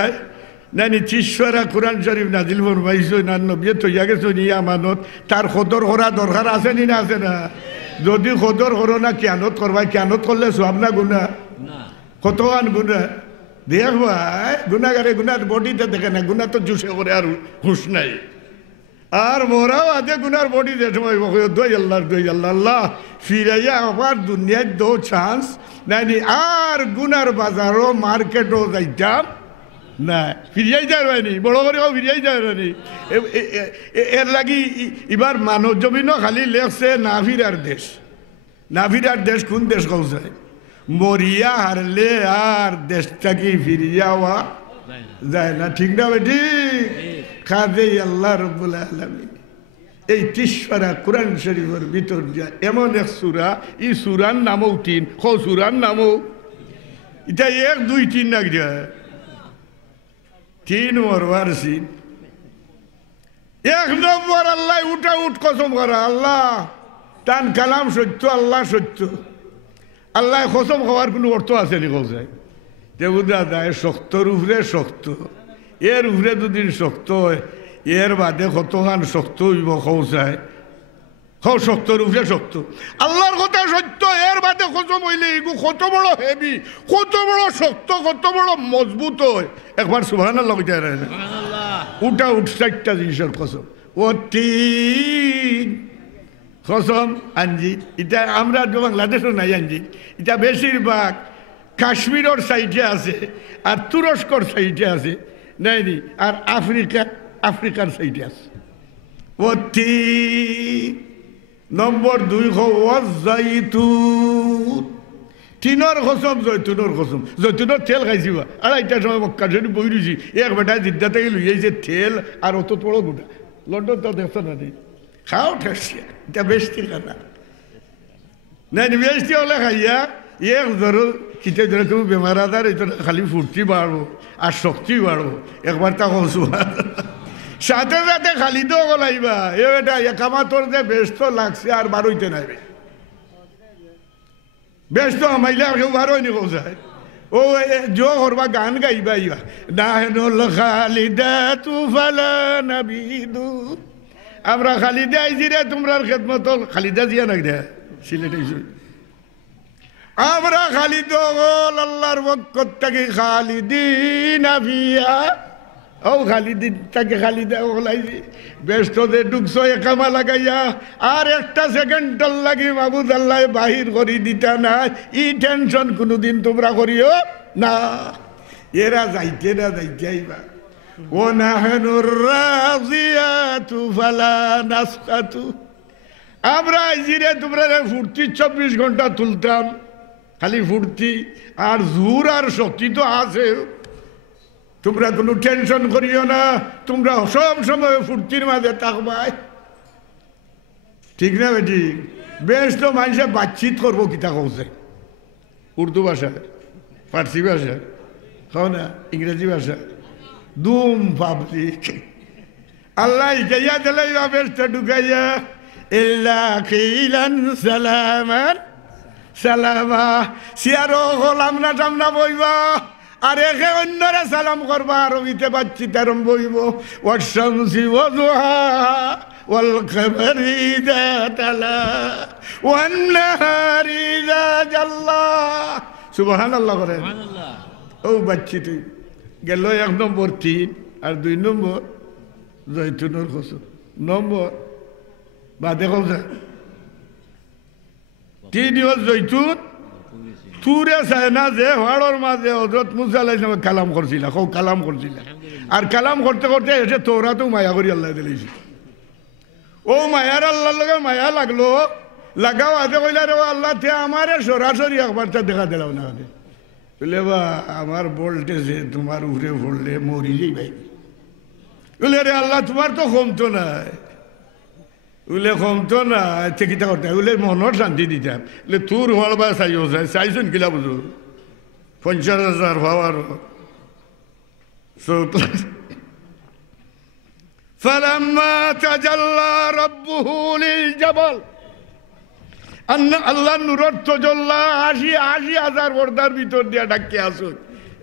নানি চিশ্বরা কোরআন শরীফ নাজিল ফরমাইছো না নবী তৈয়া গেছো নি আমানত তার কদর করা দরকার আছে নি না আছে না? যদি কদর করো না কিয়ানত করবা, কিয়ানত করলে সব না গুণা কতখান গুণা দেখ ভাই গুণাগারে গুণার বডিতে দেখে না, গুণা তো জুসে করে আর হুঁশ নাই। আর মোরাও আদে গুনার বডি যে সময় দই আল্লাহ আল্লাহ ফিরাইয়া আবার দুনিয়ার 2 চান্স নাইনি আর গুনার বাজারও মার্কেটও যাইতাম না ফিরিয়াই যায়নি বড় করে ফিরিয়াই যায়নি। এর লাগি এবার মানব জমিনও খালি লেখছে নাভিরার দেশ। নাভিরার দেশ কোন দেশ কৌ যায়? মরিয়া হারলে আর দেশটাকে ফিরিয়া হওয়া যায় না, ঠিক না বেটি? কাজেই আল্লাহ রাব্বুল আলামিন এই 30 পারা কোরআন শরীফের ভিতর দিয়া এমন এক সূরা, এই সূরার নামও 3, সূরার নামও এটা 1 2 3 না গিয়া 3 মরবার সিন। 1 নম্বর আল্লাহ উঠা উঠ কসম করা, আল্লাহ তান কালাম সত্য, আল্লাহ সত্য। আল্লাহ কসম খাওয়ার কোনো অর্থ আছে নি? কোথায় যে বুঝা যায় শক্তর উপরে শক্ত, এর উপরে যদি শক্ত হয় এর বাদে কতখান শক্ত হইব খৌসায় শক্তর উপরে শক্ত। আল্লাহর কথা সত্য, এর বাদে কসম হইলে এগু কত বড় হেভি, কত বড় শক্ত, কত বড় মজবুত হয়। একবার সুবহানাল্লাহ কইতে পারে না? উঠা উঠ 4টা জিনিসের কসম। ও 3 কসম আঞ্জি, এটা আমরা বাংলাদেশও নাই আঞ্জি, এটা বেশিরভাগ কাশ্মীরের সাইডে আছে আর তুরস্কর সাইডে আছে নাইনি, আর আফ্রিকার সাইডে আছে। ও 3 নম্বর 2 জৈতুন, 3 কসম জৈতুনের কসম। জৈতুনের তেল খাইছি বা 2:30টার সময় মক্কা শরীফ বই দিছি, এক বেটায় জিদ্দা থেকে লইয়াছে তেল আর অত বড় গোটা লন্ডন তো দেখছো না নেই, খাও ঠেসছে, এটা বেশি খানা নাই, বেশি হলে খাইয়া এক ধরো কিতে ধরে তুমি বেমার আদার এটা খালি ফুর্তি বাড়বো আর শক্তি বাড়বো। একবার তা কসু সাথে সাথে খালি তো গলাইবা এটা একামা তোর যে ব্যস্ত লাগছে আর বারোইতে নাইবে, ব্যস্ত আমাইলে আর কেউ বারোয়নি কোথায়। ও জো করবা গান গাইবা ইবা নাহনুল খালিদাতু ফালা নাবিদু, আমরা খালিদা আইছি রে তোমরা খেদমত। খালিদা জিয়া নাকি দে সিলেটে, আমরা খালিদ আল্লাহর পক্ষ থেকে খালিদিন আফিয়া, ও খালিদিন তাকে খালিদা বলাইছি। ব্যস্ত যে ঢুকছো একামা লাগাইয়া আর 1টা সেকেন্ড লাগি মাবুদ আল্লাহ বাহির করি দিতা না, ই টেনশন কোনোদিন তোমরা করিও না। এরা যাইতে না যাইতে আইবা। ও নাহনুর রাজিয়াতু ফালা নাসকাতু, আমরা আইজিরে তোমরা ফুর্তি 24 ঘন্টা তুলতাম, খালি ফুর্তি আর জোর আর শক্তি তো আছে, তোমরা কোনো টেনশন করিও না, তোমরা সব সময় ফুর্তির মাঝে থাকবাই, ঠিক না বেটি? বেশ তো মানুষে বাতচিত করবো কিতা কৌছে, উর্দু ভাষায়, ফার্সি ভাষায়, খাও না ইংরেজি ভাষা, দুম পাবলিক আল্লাহ ইজাইয়া দিলাইবা বেশটা ঢুকাইয়া ইল্লা কিলান সালামান সালামা, সিয়ারো গোলামনা টামনা বইবা আর একে অন্যরা সালাম করবা, আরবিতে বাতচিত আরম্ভ হইব। ওয়াশ-শামসি ওয়াদুহাহা ওয়াল কমারি ইযা তালা ওয়ান নাহারি ইযা জাল্লা। সুবহানাল্লাহ করে ও বাতচিত গেল। 1 নম্বর 3 আর 2 নম্বর জৈতুনের কসম। নম্বর বাদে কথা 3 হল জৈতুন, তুরে চায় না যে হওয়ার মাঝে হযরত মুসা আলাইহিস সালাম কালাম করছিল, কালাম করছিল, আর কালাম করতে করতে এসে তোরাতেও মায়া করি আল্লাহ দিলেছে। ও মায়ার আল্লাহর লগে মায়া লাগলো, লাগাও হাতে কইলা রে আল্লাহ তে আমারে সরাসরি একবারটা দেখা দিলাম না, বলে বা আমার বলতেছে তোমার উপরে পড়লে মরি যাই ভাই। বলে রে আল্লাহ তোমার তো কমতো নাই, বলে কমতো না কিতা করতে, বলে মনের শান্তি দিতাম, বলে তোর হওয়ার বা চাইও চাইছুন কিলা বুঝো 50,000 ভাবার ফালাম্মা তাজাল্লা রাব্বুহু লিল জাবাল, আল্লাহ নূরের তাজাল্লা 80,000 পর্দার ভিতর দিয়া ডাকি আসুন।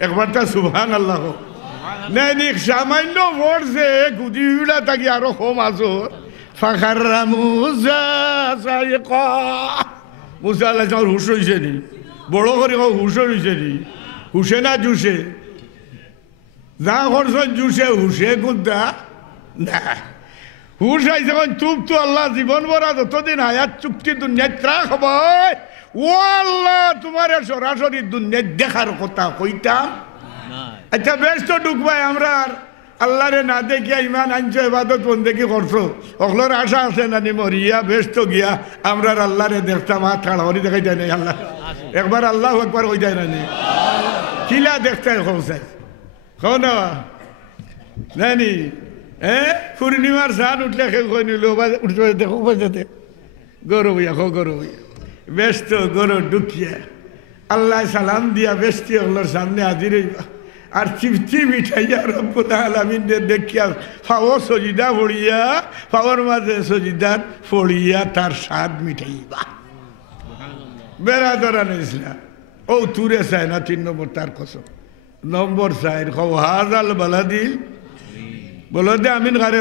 একবার তা সুবহানাল্লাহ নাই নি, সামান্য পড়ছে গুদি উড়া থাকি আরো কম আসো। ফাখাররা মুসা সাইকা, মুসা আলাইহিস সালাম হুশ হইছে নি, বড় করে হুশ হইছে নি, হুশে না জুসে, যা করছেন জুসে হুশে গুদ্দা না, হুশ আইছে তুপ তো আল্লাহ জীবন ভরা যতদিন হায়াত চুক্তি দুনিয়ায় ত্রাক হবাই, ও আল্লাহ তোমার সরাসরি দুনিয়ায় দেখার কথা কইতাম। আচ্ছা বেশ তো ঢুকবাই আমরা আল্লাহরে না দেখিয়া ইমান আনছো ইবাদত বন্দেগি করছো ওগুলোর আশা আছে নানি মরিয়া ব্যস্ত গিয়া আমরা আল্লাহরে দেখতাম হাত খাড়া হরি দেখাই যায় নাই আল্লাহ একবার আল্লাহ একবার হয়ে যায় নানি কিলা দেখতে খোঁজাই খো না নানি পূর্ণিমার চাঁদ উঠলে খেয়ে কই নিল উঠতে দেখো বাজাতে গরু হইয়া খো গরু হইয়া ব্যস্ত গরু ঢুকিয়া আল্লাহ সালাম দিয়া ব্যস্তি ওগুলোর সামনে হাজির হইবা আর চিপচি মিঠাইয়া রব্বুল আলামিনের দেখিয়া ফাও সজিদা ফড়িয়া ফাওয়ার মাঝে সজিদার ফড়িয়া তার স্বাদ মিঠাইবা বেড়াদরান ইসলাম ও তুরে চায় না 3 নম্বর তার কসম নম্বর চাইর কও হাজাল বালাদিল বলো দে আমিন গারে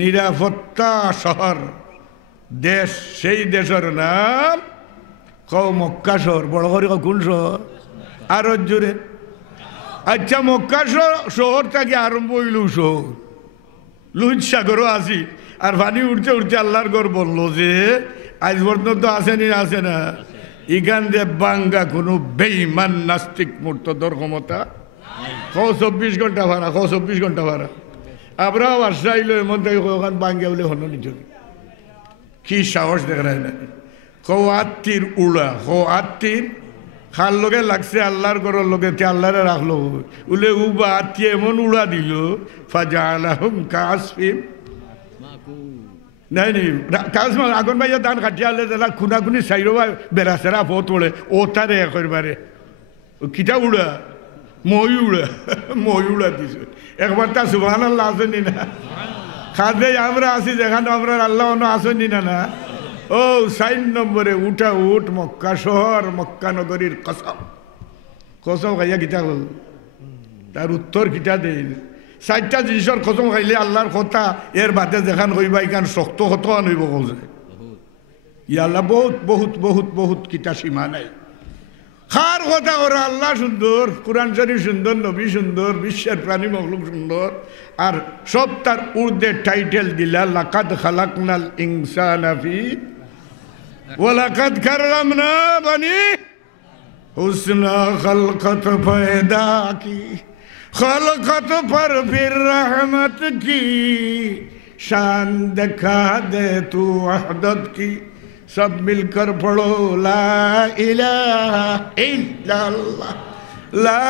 নিরাপত্তা শহর দেশ সেই দেশের নাম কও মক্কা শহর বড় করে কোন শহর আরো জোরে আচ্ছা মক্কা শহর থেকে আরম্ভ হইল শহর লুহিত সাগরও আসি আর পানি উঠতে উঠতে আল্লাহর ঘর বললো যে আজ পর্যন্ত আসেনি আসে না এখান দিয়ে বাঙ্গা কোনো বেঈমান নাস্তিক মুর্তদর ক্ষমতা কও 24 ঘন্টা ভাড়া কও 24 ঘন্টা ভাড়া আমরাও আশ্রাইল এমন থেকে ওখান বাঙ্গা বলে হলো নিজ কি সাহস দেখা যায় না কও আত্মীর উড়া কও আত্মীর খার লগে লাগছে আল্লাহর ঘরের লগে আল্লাহরে রাখলো উলে উবা আত্মীয় এমন উড়া দিল ফাজা আলাহম কাসফিম নাই নি কাজ আগুন ভাইয়া দান কাটিয়া আলে যারা খুনাখুনি চাইরো বেড়া সেরা ফত ওড়ে ও তারে একবারে কিতা উড়া মই উড়া দিছে একবার তা সুবহানাল্লাহ আসেনি না খাদে আমরা আছি যেখানে আমরা আল্লাহ আসেনি না না ও 4 নম্বরে উঠা উঠ মক্কা শহর মক্কা নগরীর কসম কসম খাইয়া কিতা হল তার উত্তর কিতা দেই 4টা জিনিসের কসম খাইলে আল্লাহর কথা এর বাদে যেখান কইবা ইখান শক্ত হতো আনইব কওছে ইয়াল্লাহ বহুত বহুত বহুত বহুত কিতা সীমা নাই খার কথা ওরা আল্লাহ সুন্দর কুরআন শরীফ সুন্দর নবী সুন্দর বিশ্বের প্রাণী মখলুক সুন্দর আর সব তার উর্দে টাইটেল দিলা লাকাদ খালাকনাল ইনসানা ফি ওয়ালাকাদ কাররামনা বানি হুসনা খলকত पैदा की खलकत पर फिर रहमत की शान दिखा दे तू वहदत की सब मिलकर पढ़ो ला इलाहा इल्लल्लाह ला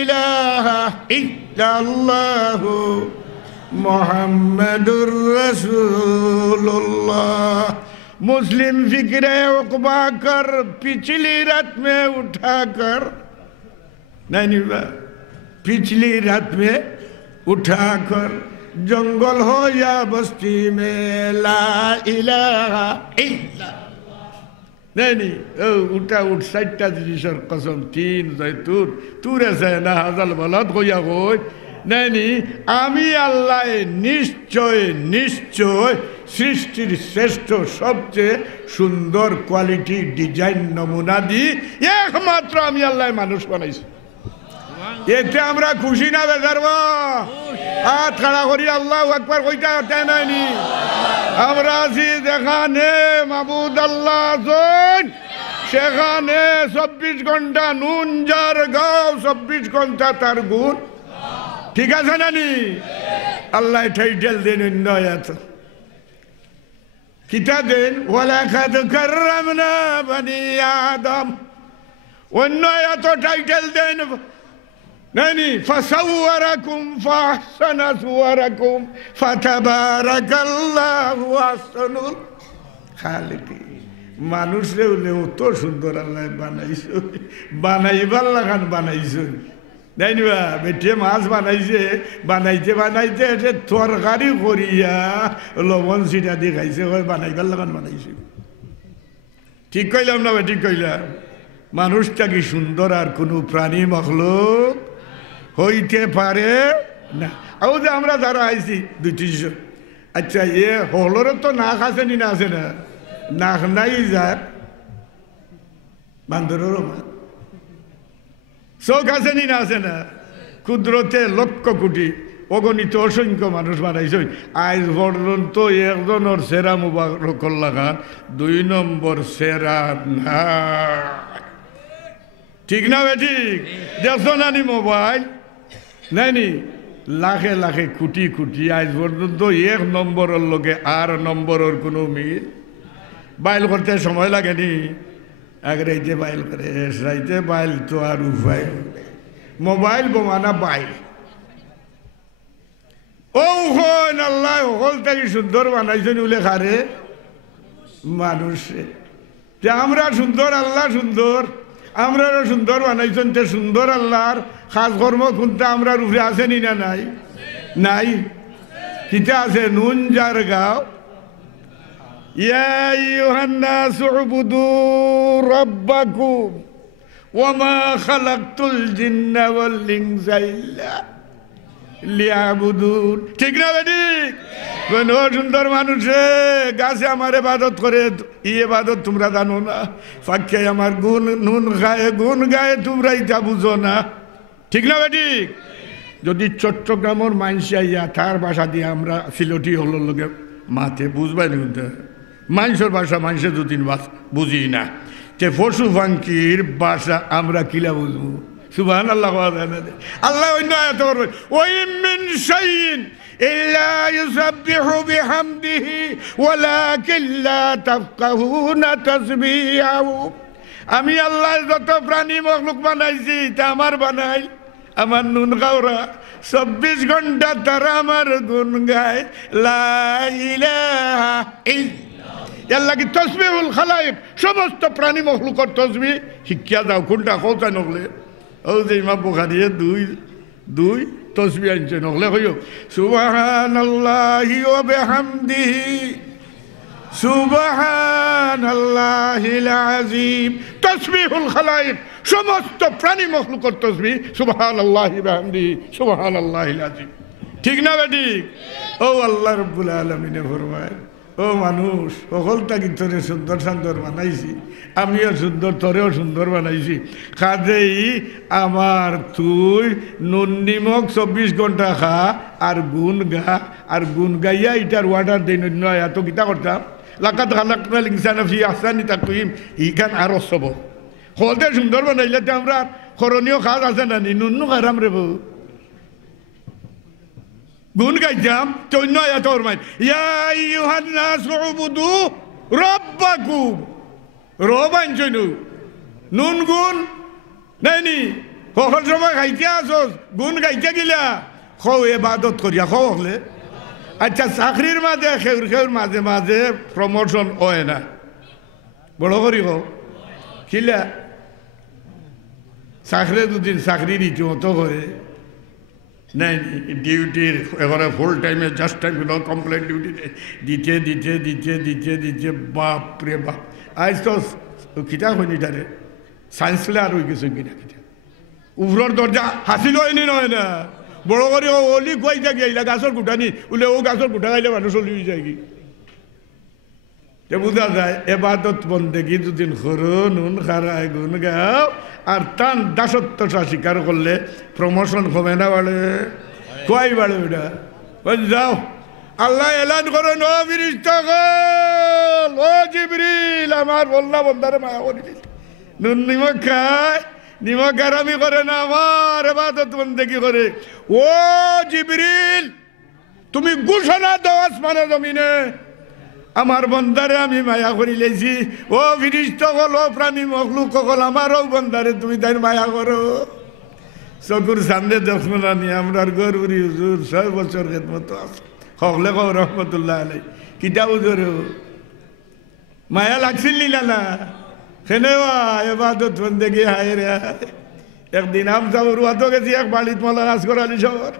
इलाहा इल्लल्लाह मुहम्मदुर रसूलुल्लाह मुस्लिम फिक्रे उकबा कर पिछली रात में उठाकर नहीं पिछली रात में उठाकर जंगल हो या बस्ती में ला इलाहा इल्लल्लाह नहीं उठा उठ 4টা জিনিসের কসম 3 জয়তুর তুরে যায় না হাজাল বলদ কইয়া কই नहीं আমি আল্লাহ নিশ্চয় নিশ্চয় সৃষ্টির শ্রেষ্ঠ সবচেয়ে সুন্দর কোয়ালিটি ডিজাইন নমুনা দি একমাত্র আমি আল্লাহ মানুষ বানাইছি এতে আমরা খুশি না বেজারব হাত খাড়া করি আল্লাহু আকবার কইতা তাই নাইনি আমরা আছি যেখানে মাবুদ আল্লাহ আছেন সেখানে 24 ঘন্টা নুন যার গাও 24 ঘন্টা তার গুণ ঠিক আছে নানি আল্লাহ টাইটেল দেন অন্য আয়াত কিতা দেন ওয়ালাকাদ কাররামনা বনি আদম অন্য আয়াত টাইটেল দেন নানি ফাসাওয়ারাকুম ফাহসানা সুওয়ারাকুম ফাতাবারাকাল্লাহু আহসানুল খালিকিন মানুষরে হলে অত সুন্দর আল্লাহ বানাইছো বানাইবার লাগান বানাইছো নাইবা বেটে মাছ বানাইছে বানাইতে বানাইতে এসে তরকারি করিয়া লবণ সিটা দিয়ে খাইছে বানাইবার লাগান বানাইছে ঠিক কইলাম না ঠিক কইলাম মানুষটা কি সুন্দর আর কোনো প্রাণী মখলুক হইতে পারে না ও যে আমরা যারা আইছি 2-3 আচ্ছা এ হলরে তো নাক আছে নি না আছে না নাক নাই যার বান্দরেরও মা চোখ আছে নি না আছে না কুদরতে লক্ষ কোটি অগণিত অসংখ্য মানুষ বানাইছে আজ পর্যন্ত একজনের সেরা মুবারক লাগান 2 নম্বর সেরা না ঠিক না ঠিক দেখছো নানি মোবাইল নাইনি লাখে লাখে কোটি কোটি আজ পর্যন্ত 1 নম্বরের লগে আর নম্বরের কোনো মিল বাইল করতে সময় লাগেনি আগে রাইতে বাইল করে রাইতে বাইল তো আর উপায় মোবাইল বোমানা বাইল ও হন আল্লাহ হলটাকে সুন্দর বানাইছেন উলে খারে মানুষে যে আমরা সুন্দর আল্লাহ সুন্দর আমরা সুন্দর বানাইছেন তে সুন্দর আল্লাহর খাস কর্ম কোনটা আমরা রূপে আসেনি না নাই নাই কিতা আছে নুন যার গাও ইয়া আইয়ুহান নাসু উবুদু রাব্বাকুম ওয়া মা খালাকতুল জিন্না ওয়াল ইনসা ইল্লা লিয়াবুদুন ঠিক না বেটি কোন সুন্দর মানুষে গাছে আমার ইবাদত করে এই ইবাদত তোমরা জানো না ফাঁকে আমার গুণ নুন গায়ে গুণ গায়ে তোমরা এটা বুঝো না ঠিক না বেটি যদি চট্টগ্রামের মানুষ আইয়া তার ভাষা দিয়ে আমরা সিলটি হল লোকে মাথে বুঝবাই না মানুষের ভাষা মানুষের দু তিন ভাষা বুঝি না তে পশু পাখির ভাষা আমরা কিলা বুঝবো সুবহানাল্লাহ আল্লাহ অন্য আয়াত বলবে ওয়া মিন শাইইন ইল্লা ইউসাব্বিহু বিহামদিহি ওয়ালাকিন লা তাফকাহুনা তাসবিহাহু আমি আল্লাহ যত প্রাণী মখলুক বানাইছি তা আমার বানাই আমার নুন গাওরা 24 ঘন্টা তারা আমার গুণ গায় লা ইলাহা ইল্লাল্লাহ আল্লাহ কি তাসবিহুল খালায়েক সমস্ত প্রাণী মখলুকর তাসবিহ শিক্ষা দাও কোনটা কথা নগলে ও যে ইমাম বুখারী দুই তাসবিহ আনছে নগলে কইও সুবহানাল্লাহি ওয়া বিহামদিহি সুবহানাল্লাহিল আযীম তাসবিহুল খালায়েক সমস্ত প্রাণী মখলুকর তাসবিহ সুবহানাল্লাহি ওয়া বিহামদিহি সুবহানাল্লাহিল আযীম ঠিক না বেটি ও আল্লাহ রাব্বুল আলামিনে ফরমায় ও মানুষ সকলটা কি তোরে সুন্দর সুন্দর বানাইছি আমিও সুন্দর তোরেও সুন্দর বানাইছি কাজেই আমার তুই নুন নিমক 24 ঘন্টা খা আর গুণ গা আর গুণ গাইয়া ইটার ওয়ার্ডার দিন নয় এত গীতা করতাম লাকাদ খালাকনাল ইনসানা ফি আহসানি তাকওয়িম ইখান আর সব হলতে সুন্দর বানাইলে তো আমরা করণীয় কাজ আছে না নি নুন খারাম রে বউ গুণ গাইতাম চৈন্য আয়াত ফরমায় ইয়া আইয়ুহান নাসু উবুদু রাব্বাকুম রবান চৈনু নুন গুণ নাইনি সকল সময় খাইতে আসস গুণ গাইতে গিলা খো ইবাদত করিয়া খো হলে আচ্ছা চাকরির মাঝে খেউর মাঝে মাঝে প্রমোশন হয় না বড় করি খো কিলা চাকরি দুদিন চাকরি রীতিমতো করে নাই ডিউটির এবারে ফুল টাইমে জাস্ট টাইম কমপ্লিট ডিউটি দিতে দিতে দিতে দিতে দিতে বাপরে বাপ আজ তো কিতা হয়নি তারে সায়েন্স লেয়ার হয়ে গেছে কিনা কিতা উপরের দরজা হাসিল হয়নি নয় না বড় করে অলি কই থাকি এইলা গাছের গুটানি বলে ও গাছের গুটা খাইলে মানুষ অলি হয়ে যায় কি বোঝা যায় এবাদত বন্দেগি দুদিন করো নুন খারায় গুণ গাও আর তান দাসত্বটা স্বীকার করলে প্রমোশন কমে না বাড়ে কয় বাড়ে ওটা যাও আল্লাহ এলান করো নো ফিরিস্তাগণ ও জিবরিল আমার বল্লা বন্দারে মায়া করে দিল নুন নিমক খায় নিমক আরামি করে না আমার এবাদত বন্দেগি করে ও জিবরিল তুমি ঘোষণা দাও আসমানে জমিনে আমার বন্দারে আমি মায়া করি লেছি ও ফিরিস্ত হল ও প্রাণী মখলুক সকল আমারও বন্দারে তুমি তাই মায়া করো চকুর সামনে দেখো না নি আমরা গরুরি হুজুর 6 বছর খেদমত আছে হকলে কও রহমতুল্লাহ আলাই কিতা হুজুর মায়া লাগছিল নীলা না খেনে এবাদত বন্দেগি হায় রে একদিন আমজা বড়ুয়াতো গেছি এক বাড়িত মলা নাচ করালি সবার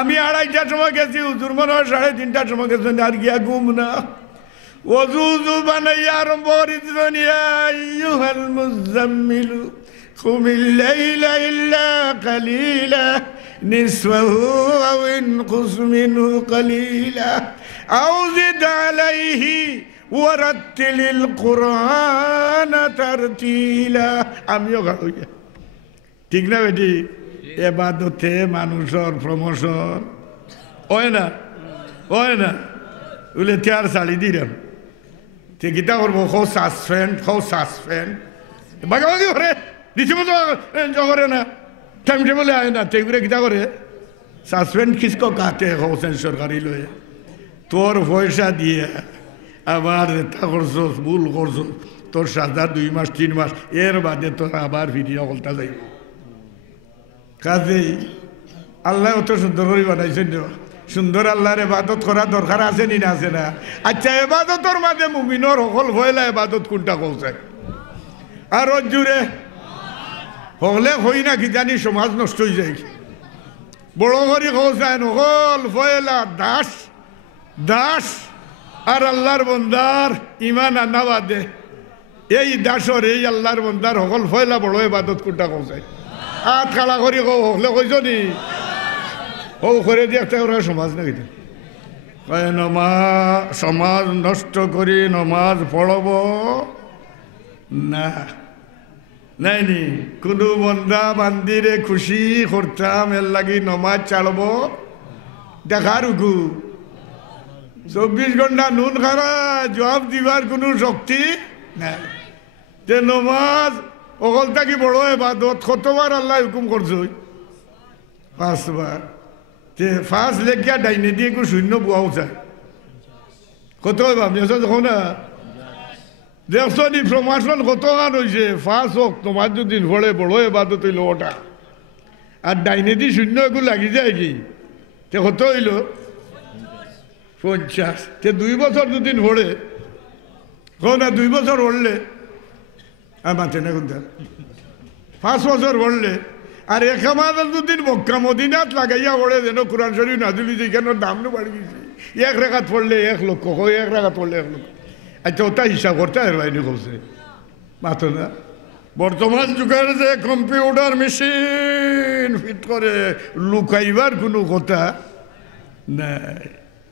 আমি 2:30টার সময় গেছি হুজুর মনে হয় 3:30টার সময় গেছেন আর গিয়া ঘুম না ওযু বানাইয়া আরম্ভ করে দিলেন ইয়া আইয়ুহাল মুযাম্মিলু কুমিল লাইলা ইল্লা কালিলা নিসফাহু আও ইনকুস মিনহু কালিলা আও জিদ আলাইহি ওয়ারাত্তিলিল কুরআনা তারতিলা আমিও গাইয়া ঠিক না বেটি এবাদতে মানুষের প্রমোশন হয় না বলে তেয়ার শাড়ি দিলাম তে গীতা করবো খো সাসপেন্ড বাগাবাগি করে রীতিমতো করে না টাইম টেবলে আয় না তেগুলো গীতা করে সাসপেন্ড কিসকো কাটে হোসেন সরকারি লয়ে তোর পয়সা দিয়ে আবার এটা করছস ভুল করছস তোর সাজা 2 মাস 3 মাস এর বাদে তোর আবার ভিডিও কলটা যাইব কাজেই আল্লাহ অত সুন্দর করে বানাইছেন সুন্দর আল্লাহর ইবাদত করা দরকার আছে নি না আছে না আচ্ছা ইবাদতর মাঝে মুমিনের সকল হইলা ইবাদত কোনটা কইছে আর জুড়ে হলে হই না কি জানি সমাজ নষ্ট হয়ে যায় বড় করে কৌসায় নহল ফয়লা দাস দাস আর আল্লাহর বন্দার ইমান আনা বাদে এই দাসর এই আল্লাহর বন্দার সকল ফয়লা বড় ইবাদত কোনটা কৌসায় হাত খাড়া করি হলে কইছ নি ও করে দিয়ে একটা ওরা সমাজ না কিন্তু নমাজ সমাজ নষ্ট করি নমাজ পড়ব না নাইনি কোনো বন্দা বান্দিরে খুশি করতাম এর লাগি নমাজ ছাড়ব দেখার উকু 24 ঘন্টা নুন খারা জবাব দিবার কোনো শক্তি নাই যে নমাজ অকল থাকি বড় ইবাদত কতবার আল্লাহ হুকুম করছো 5 বার তে 5 লেখিয়া ডাইনে দিয়ে একটু শূন্য বুয়াও যায় কত ভাবনি যখন না দেখছো নি প্রমাশন কত গান হয়েছে 5 হোক তোমার যদি ভরে বড় ইবাদত হইল ওটা আর ডাইনে দিয়ে শূন্য এগুলো লাগি যায় কি তে কত হইল 50 তে 2 বছর দুদিন ভরে না 2 বছর ভরলে আর মাথে না কোনটা 5 বছর ভরলে আর এক আমাদের দুদিন মক্কা মদিনাত লাগাইয়া পড়ে যেন কোরআন শরীফ নাজিলি যেখানে দাম নো বাড়ি গেছে 1 রাকাত পড়লে 1 লক্ষ 1 রাকাত পড়লে 1 লক্ষ আচ্ছা ওটা হিসাব করতে আর বাইরে করছে মাত্র না বর্তমান যুগের যে কম্পিউটার মেশিন ফিট করে লুকাইবার কোনো কথা নাই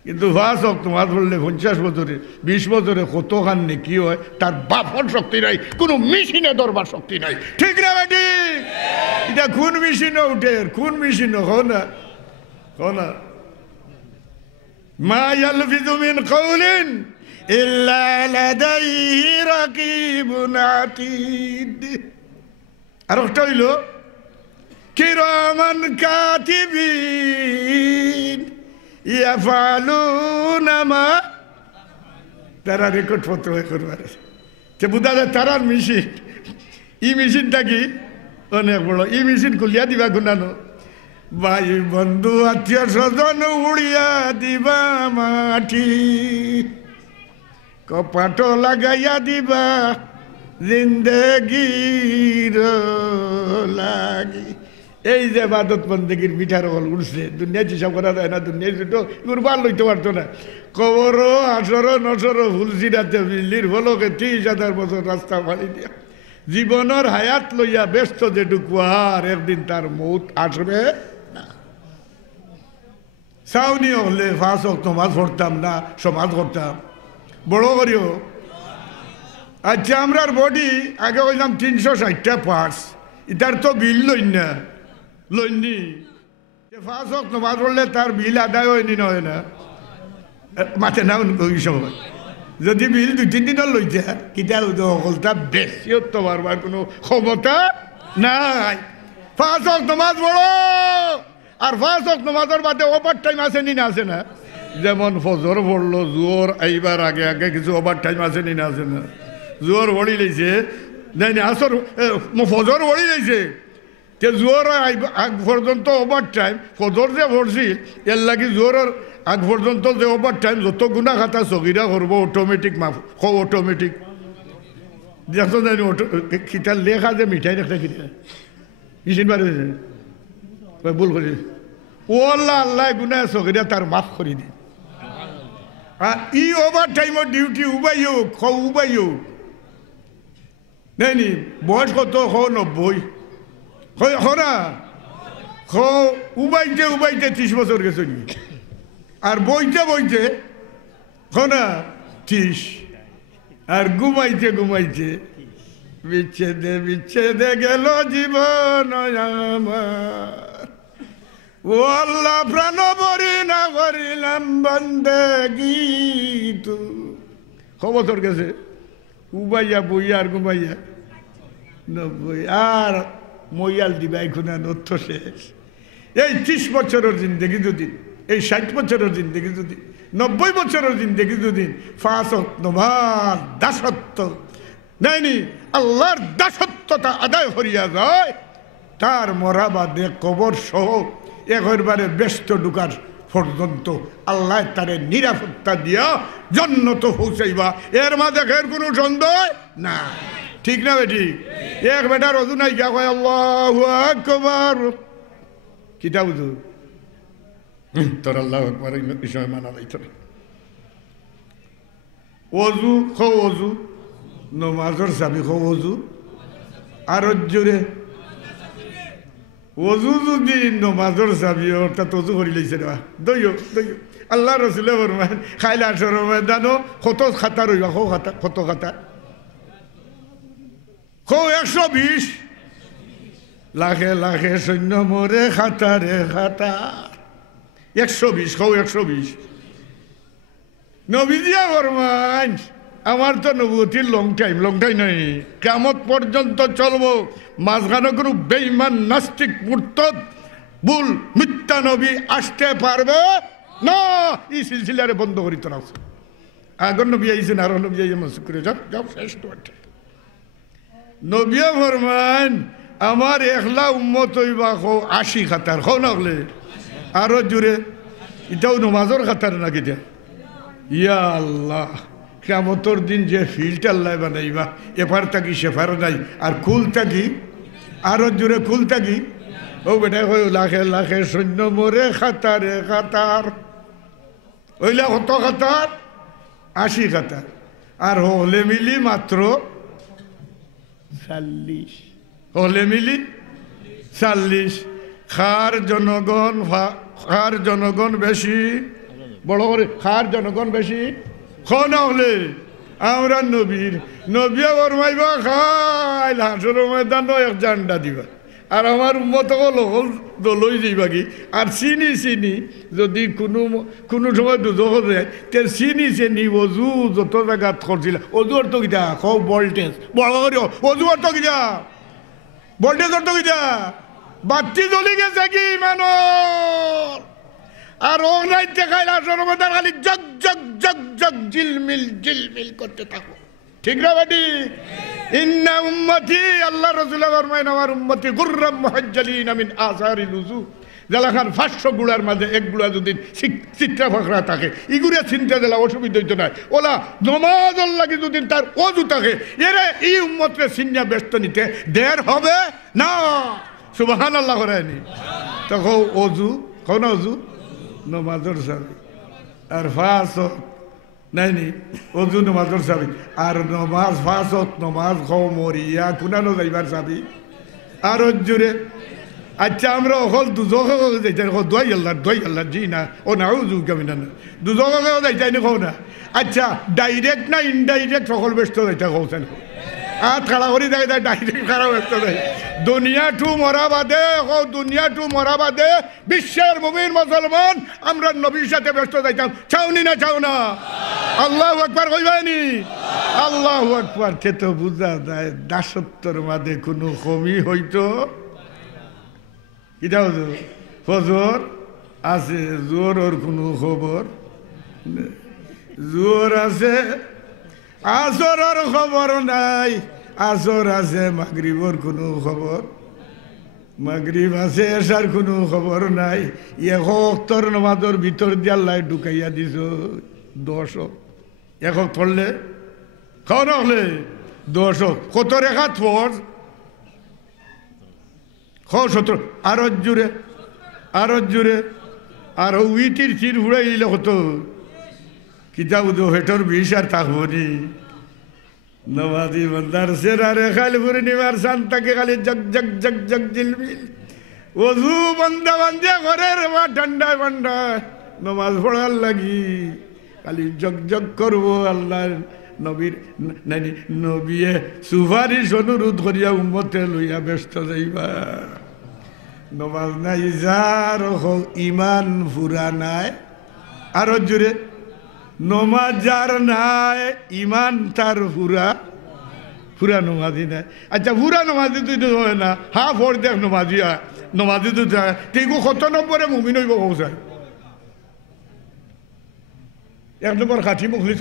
কিন্তু 5 হোক তোমার বললে 50 বছরে 20 বছরে কত খান কি হয় তার বাপর শক্তি নাই কোনো মেশিনে ধরবার শক্তি নাই ঠিক না বেটি এটা কোন মেশিনে উঠে কোন মেশিনে হো না মা ইয়ালফিযু মিন কাউলিন ইল্লা লাদাইহি রাকিবুন আতীদ আর একটা হইল কিরামান কাতিবিন ইয়াফালুনা মা তারা রেকর্ড পত্র করবার তে বুঝা যায় তারার মেশিন ই মেশিনটা কি অনেক বড় ই মেশিন খুলিয়া দিবা গুনানো ভাই বন্ধু আত্মীয় স্বজন উড়িয়া দিবা মাটি কপাট লাগাইয়া দিবা জিন্দেগির লাগি এই যে ইবাদত বন্দেগীর মিঠার হল উঠছে দুনিয়া হিসাব করা যায় না দুনিয়া ছোট গুরবার লইতে পারতো না কবরও 18 19 ফুলসিরাতে বিল্লির বলকে 30,000 বছর রাস্তা ফালি দিয়া জীবনের হায়াত লইয়া ব্যস্ত যেটুকু আর একদিন তার মৌত আসবে না চাউনি হলে 5 ওয়াক্ত নামাজ পড়তাম না সমাজ করতাম বড় করিও আচ্ছা আমরার বডি আগে হইলাম 360টা পার্টস এটার তো বিল লইনি 5 ওয়াক্ত নামাজ পড়লে তার বিল আদায় হয়নি নয় না মাঠে না ওই সময় যদি বিল 2-3 দিনের লইতে কিতা সকলটা বেশি তো বারবার কোনো ক্ষমতা নাই 5 ওয়াক্ত নামাজ পড়ো আর 5 ওয়াক্ত নামাজের বাদে ওভার টাইম আছে নি না আছে না যেমন ফজর পড়লো জোর আইবার আগে আগে কিছু ওভার টাইম আছে নি না আছে না জোর পড়ি লইছে নাই আসর ফজর পড়ি লইছে তে জোর আগ পর্যন্ত ওভার টাইম ফজর যে পড়ছিল এর লাগি জোরের আগ পর্যন্ত যে ওভার টাইম যত গুণা খাতা সগিরা করবো অটোমেটিক মাফ অটোমেটিক দেখো জানি খিতার লেখা যে মিঠাই একটা খিতা কিসিন বারে ভুল করি ও আল্লাহ আল্লাহ গুণা সগিরা তার মাফ করে দিন আর ই ওভার টাইমের ডিউটি উবাই হোক নেই বয়স কত 90 না উবাইতে 30 বছর গেছে আর বইতে না 30 আর ঘুমাইতে বিচ্ছেদে গেল জীবন আমার ও আল্লাহ প্রাণ ভরি না করিলাম বন্দেগী তু বছর গেছে উবাইয়া বইয়া আর ঘুমাইয়া 90 আর মইয়াল দিবা এখন নথ্য শেষ এই 30 বছরের জিন্দগি যদি, এই 60 বছরের জিন্দগি যদি, 90 বছরের জিন্দগি যদি 5 ওয়াক্ত নামাজ দাসত্ব নাইনি আল্লাহর দাসত্বটা আদায় করিয়া যায়, তার মরা বাদে কবর সহ একবারে ব্যস্ত ঢুকার পর্যন্ত আল্লাহ তারে নিরাপত্তা দিয়া জান্নাতে পৌঁছাইবা। এর মাঝে এর কোনো সন্দেহ না, ঠিক না বেটি? এক বেটার অজু নাই গা কয় আল্লাহু আকবার, কিটা বুঝু তোর আল্লাহু আকবার বিষয় মানা যাইত না। অজু খো অজু, নমাজের চাবি খো অজু, আর জোরে অজু যদি নমাজের চাবি অর্থাৎ অজু করি লাইছে না দইও দইও। আল্লাহ রসুলে ফরমান খাইলে 18 ময়দানো কত খাতা রইবা, খো খাতা কত খাতা খো 120 লাখে লাখে সৈন্য মরে খাতা রে খাতা 120 খো 120। নবীজিয়া ফরমান আমার তো নবুয়তির লং টাইম নাই, কিয়ামত পর্যন্ত চলবো। মাঝখানে কোনো বেঈমান নাস্তিক মুরতাদ ভুল মিথ্যা নবী আসতে পারবে না। এই সিলসিলারে বন্ধ করিতে না। আগর নবী আইছেন, আরো নবী আইছে, মসুক করে যাও যাও শেষ তো। নবীও ফরমান আমার একলা উম্মত হইবা খো 80 খাতার, খো না হলে আরো জুড়ে। এটাও নমাজের খাতার নাকি দেয়া? ইয়া আল্লাহ, কিয়ামতের দিন যে ফিল্ড আল্লাহ বানাইবা, এপার থাকি সেপার নাই, আর কুল থাকি আরো জুড়ে কুল থাকি। ও বেটা কই লাখে লাখে সৈন্য মরে খাতারে খাতার, ওইলা কত খাতার? 80 খাতার। আর হলে মিলি মাত্র 40, হলে মিলি 40। খার জনগণ বেশি, বড় করে খার জনগণ বেশি, খন হলে আমরা নবীর নবিয়া বরমাইবা খাই হাসর ময়দান এক জান্ডা দিবা, আর আমার উম্মত দলই যাইবা কি। আর চিনি যদি কোনো সময় দুজক যায়, তে চিনি অজু যত জায়গাত করছিল, অজু অর্থ কিটা খুব ভোল্টেজ বড় করে, অজু অর্থ কিটা ভোল্টেজ অর্থ কিটা বাতি জ্বলি গেছে কি মানুষ। আর ও নাই দেখাইলা সর্বদার খালি জগ জগ জগ জগ জিলমিল করতে থাকো, ঠিক না বাটি? ইন্না উম্মতি, আল্লাহ রাসূল ফরমায় আমার উম্মতি গুররাম মুহাজ্জালিন মিন আসারিল উযু, জালাখান 500 গুড়ার মাঝে এক গুড়া যদি চিত্রা ফাকরা থাকে, ইগুড়া চিন্তা দিলা অসুবিধা হইতো না। ওলা নমাজের লাগি যদি তার অজু থাকে, এরে এই উম্মতকে চিন্তা ব্যস্ত নিতে দের হবে না। সুবহানাল্লাহ করেনি তো অজু কোন অজু নমাজের চাবি, আর 5 ওয়াক্ত নাইনি অজু নমাজের চাবি, আর নমাজ 5 ওয়াক্ত নমাজ খাও মরিয়া কুনানো যাইবার চাবি। আর জুড়ে আচ্ছা আমরা অকল দুজকে যাইতে দোয়াই আল্লাহ জি না ও না উজু কামি না দুজকে যাইতাই না, খাও না। আচ্ছা ডাইরেক্ট না ইনডাইরেক্ট সকল ব্যস্ত যাইতে খাওছেন, আর খাড়া করি দেয় ডাইরেক্ট খারাপ ব্যস্ত দেয়। দুনিয়াটু মরা বাদে বিশ্বের মুমিন মুসলমান আমরা নবীর সাথে ব্যস্ত যাইতাম, চাওনি না চাও না? আল্লাহু আকবার কইবানি, আল্লাহু আকবার। খেতে বুঝা যায় দাসত্বর মাঝে কোনো কমি হইতো কিটা হতো? ফজর আছে, জোর কোনো খবর, জোর আছে, আসরের খবর নাই, আসর আছে, মাগরিবর কোনো খবর, মাগরিব আছে, এশার কোনো খবর নাই। এখর নমাজের ভিতর দিয়ে আল্লাহ ঢুকাইয়া দিছ 10 একক পড়লে খাও নহলে 10 কত রেখাত ফর খাও 17 আরো জুড়ে আর উইটির চির উড়াই দিলে হতো কিতা বুধ হেটর বিষ আর থাকবো নি। নমাজি বন্দার সেরারে খালি পূর্ণিমার শান্তাকে খালি জগ জগ জগ জগ জিলমিল ওজু বন্দা বান্ধে ঘরের বা ঠান্ডায় ঠান্ডায় নমাজ পড়ার লাগি খালি জগ জগ করবো। আল্লাহ নবীর নবিয়ে সুপারিশ অনুরোধ করিয়া উম্মতে লইয়া ব্যস্ত যাইবা। নমাজ নাই যার ইমান ফুরা নাই, আরো জুড়ে নমাজ যার নাই ইমান তার পুরা নমাজি না আচ্ছা পুরা নমাজি তুই তো হয় না হাফ হর দেখ নমাজি তো তেগু কত নম্বরে মুমিন হইব পৌঁছায় 1 নম্বর খাটি মুখলিস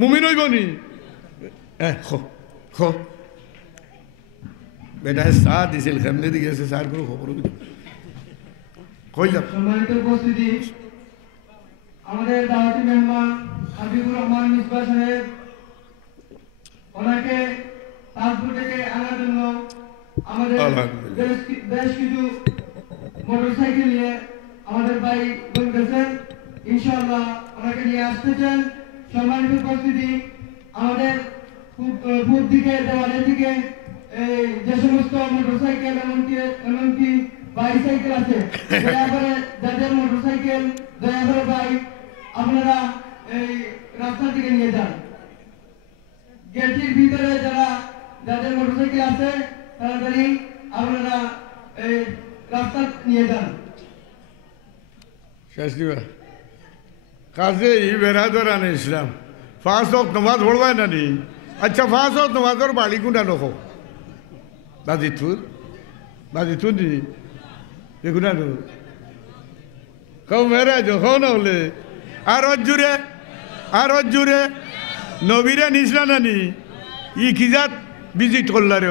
মুমিন হইব নি বেটা চা দিছিল কেমনে দি গেছে চার কোনো খবর কই যাব সম্মানিত উপস্থিতি আমাদের দাওয়াতি মেহমান হাফিজুর রহমান মিসবাহ সাহেব ওনাকে তাজপুর থেকে আনার জন্য আমাদের বেশ কিছু মোটরসাইকেল নিয়ে আমাদের ভাই বলতেছেন ইনশাআল্লাহ ওনাকে নিয়ে আসতেছেন সম্মানিত উপস্থিতি আমাদের পূর্ব দিকে দেওয়ালের দিকে যে সমস্ত মোটরসাইকেল এমনকি বাইসাইকেল আছে দয়া করে যাদের মোটরসাইকেল দয়া করে ভাই আপনারা এই রাস্তার দিকে নিয়ে যান গেটের ভিতরে যাদের মোটরসাইকেল আছে তাড়াতাড়ি আপনারা এই রাস্তা নিয়ে যান শাস্তিবা কাজে এই বেড়াদর আনে ইসলাম 5 ওয়াক্ত নামাজ পড়বায় না নি আচ্ছা 5 ওয়াক্ত নামাজের বাড়ি কোনটা নখো বাজিতুর নি দেখুন কও মেরা যখন হলে আর জুড়ে নবীরে নিসলা নানি ই খিজাত ভিজিট করলা রে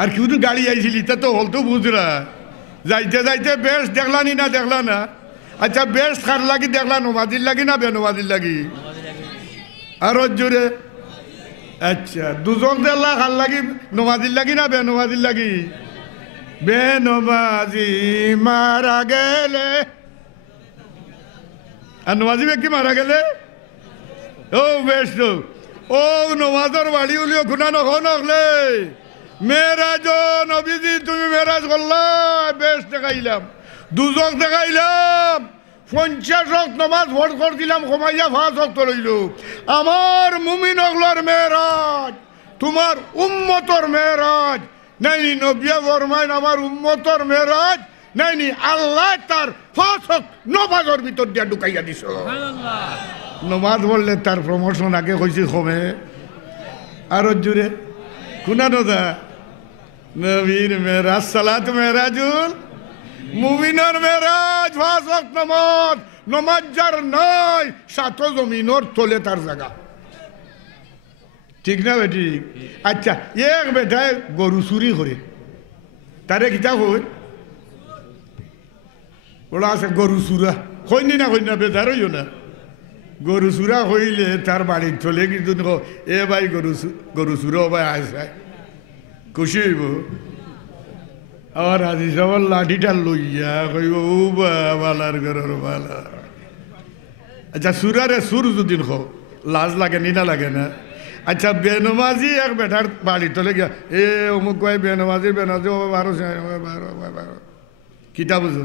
আর কেউ তো গাড়ি আইছিল তা তো হল তো বুঝরা যাইতে বেশ দেখলানি না দেখলা না আচ্ছা বেশ খার লাগি দেখলা নমাজির লাগি না বেনমাজির লাগি আর জুড়ে আচ্ছা দুজন দেখলা খার লাগি নমাজির লাগি না বেনমাজির লাগি বেনমাজি মারা গেলে আর নমাজি ব্যক্তি মারা গেলে ও বেশ তো ও নমাজর বাড়ি উলিও খুনা নখলে মেরাজ নবীজি তুমি মেরাজ করলা বেশ দেখাইলাম দুজন দেখাইলাম 50 ওয়াক্ত নামাজ ভোট করে দিলাম কমাইয়া 5 ওয়াক্ত রইল আমার মুমিন হগলার মেরাজ তোমার উম্মতর মেরাজ নাই নবিয়া ফরমাইন আমার উম্মতর মেরাজ নাই আল্লাহ তার 5 ওয়াক্ত নামাজের ভিতর দিয়া ঢুকাইয়া দিছ নমাজ পড়লে তার প্রমোশন আগে হয়েছে কমে আর জুড়ে কোনা নদা নবীর মেরাজ সালাত মেরাজুল মুমিনের মেরাজ 5 ওয়াক্ত নমাজ যার নাই সাত জমিনের তলে তার জায়গা ঠিক না বেটি আচ্ছা এক বেটায় গরু চুরি করে তারে কিতা কই ওরা আছে গরু চুরা কইনি না বেজার হইও না গরু চুরা হইলে তার বাড়ির চলে কিন্তু এ ভাই গরু চুরা ভাই আসে খুশি হইব আর আজি সবার লাঠিটা লইয়া কইব ও বালার ঘরের বালা আচ্ছা সুরারে সুর যদি হোক লাজ লাগে নি না লাগে না আচ্ছা বেনমাজি এক বেটার বাড়ি তলে গিয়া এ অমুক কয় বেনমাজি ও 12 কিতা বুঝো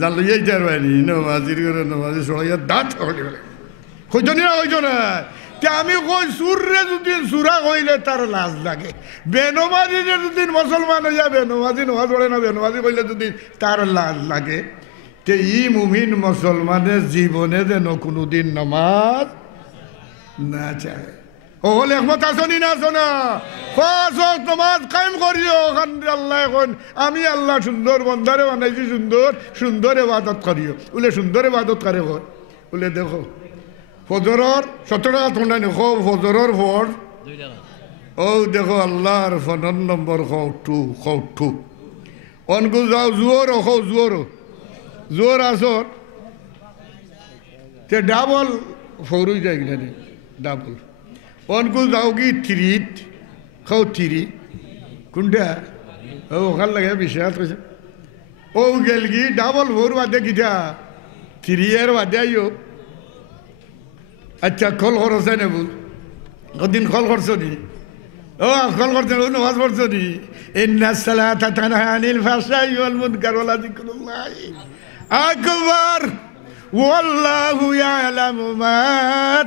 জানলো এই যার বাইনি নমাজির ঘরে নমাজি সরাইয়া দাঁত হইত না হইত না আমি কই সুররে যদি সুরা কইলে তার লাজ লাগে বেনমাজি যদি মুসলমান হইয়া বেনমাজি নমাজ পড়ে না বেনমাজি কইলে যদি তার লাজ লাগে তে ই মুমিন মুসলমানের জীবনে যেন কোনোদিন নামাজ না চায় ওল একমত আসনি না শোনা 5 ওয়াক্ত নামাজ কায়েম করিও আল্লাহ এখন আমি আল্লাহ সুন্দর বন্দারে বানাইছি সুন্দর ইবাদত করিও বলে সুন্দর ইবাদত করে বলে দেখো ফজরের 17 টাকা তোমরা দেখো ফজরের পর ও দেখো আল্লাহর 15 নম্বর খৌ অনকু যাও জোর আসর তে ডাবল ফৌরই যায় কিনা ডাবল অনকু যাও কি থ্রি কোনটা ও ওখান লাগে বিশ্বাস কইছে ও গেল কি ডাবল ফোর বাদে কিটা 3 এর বাদে আইও আচ্ছা কল করছে না বল ওদিন কল করছো নি ও কল করছে ও নামাজ পড়ছো নি ইন্নাস সালাতা তানহা আনিল ফাহশাই ওয়াল মুনকার ওয়া যিকরুল্লাহ আকবার ওয়াল্লাহু ইয়ালামু মা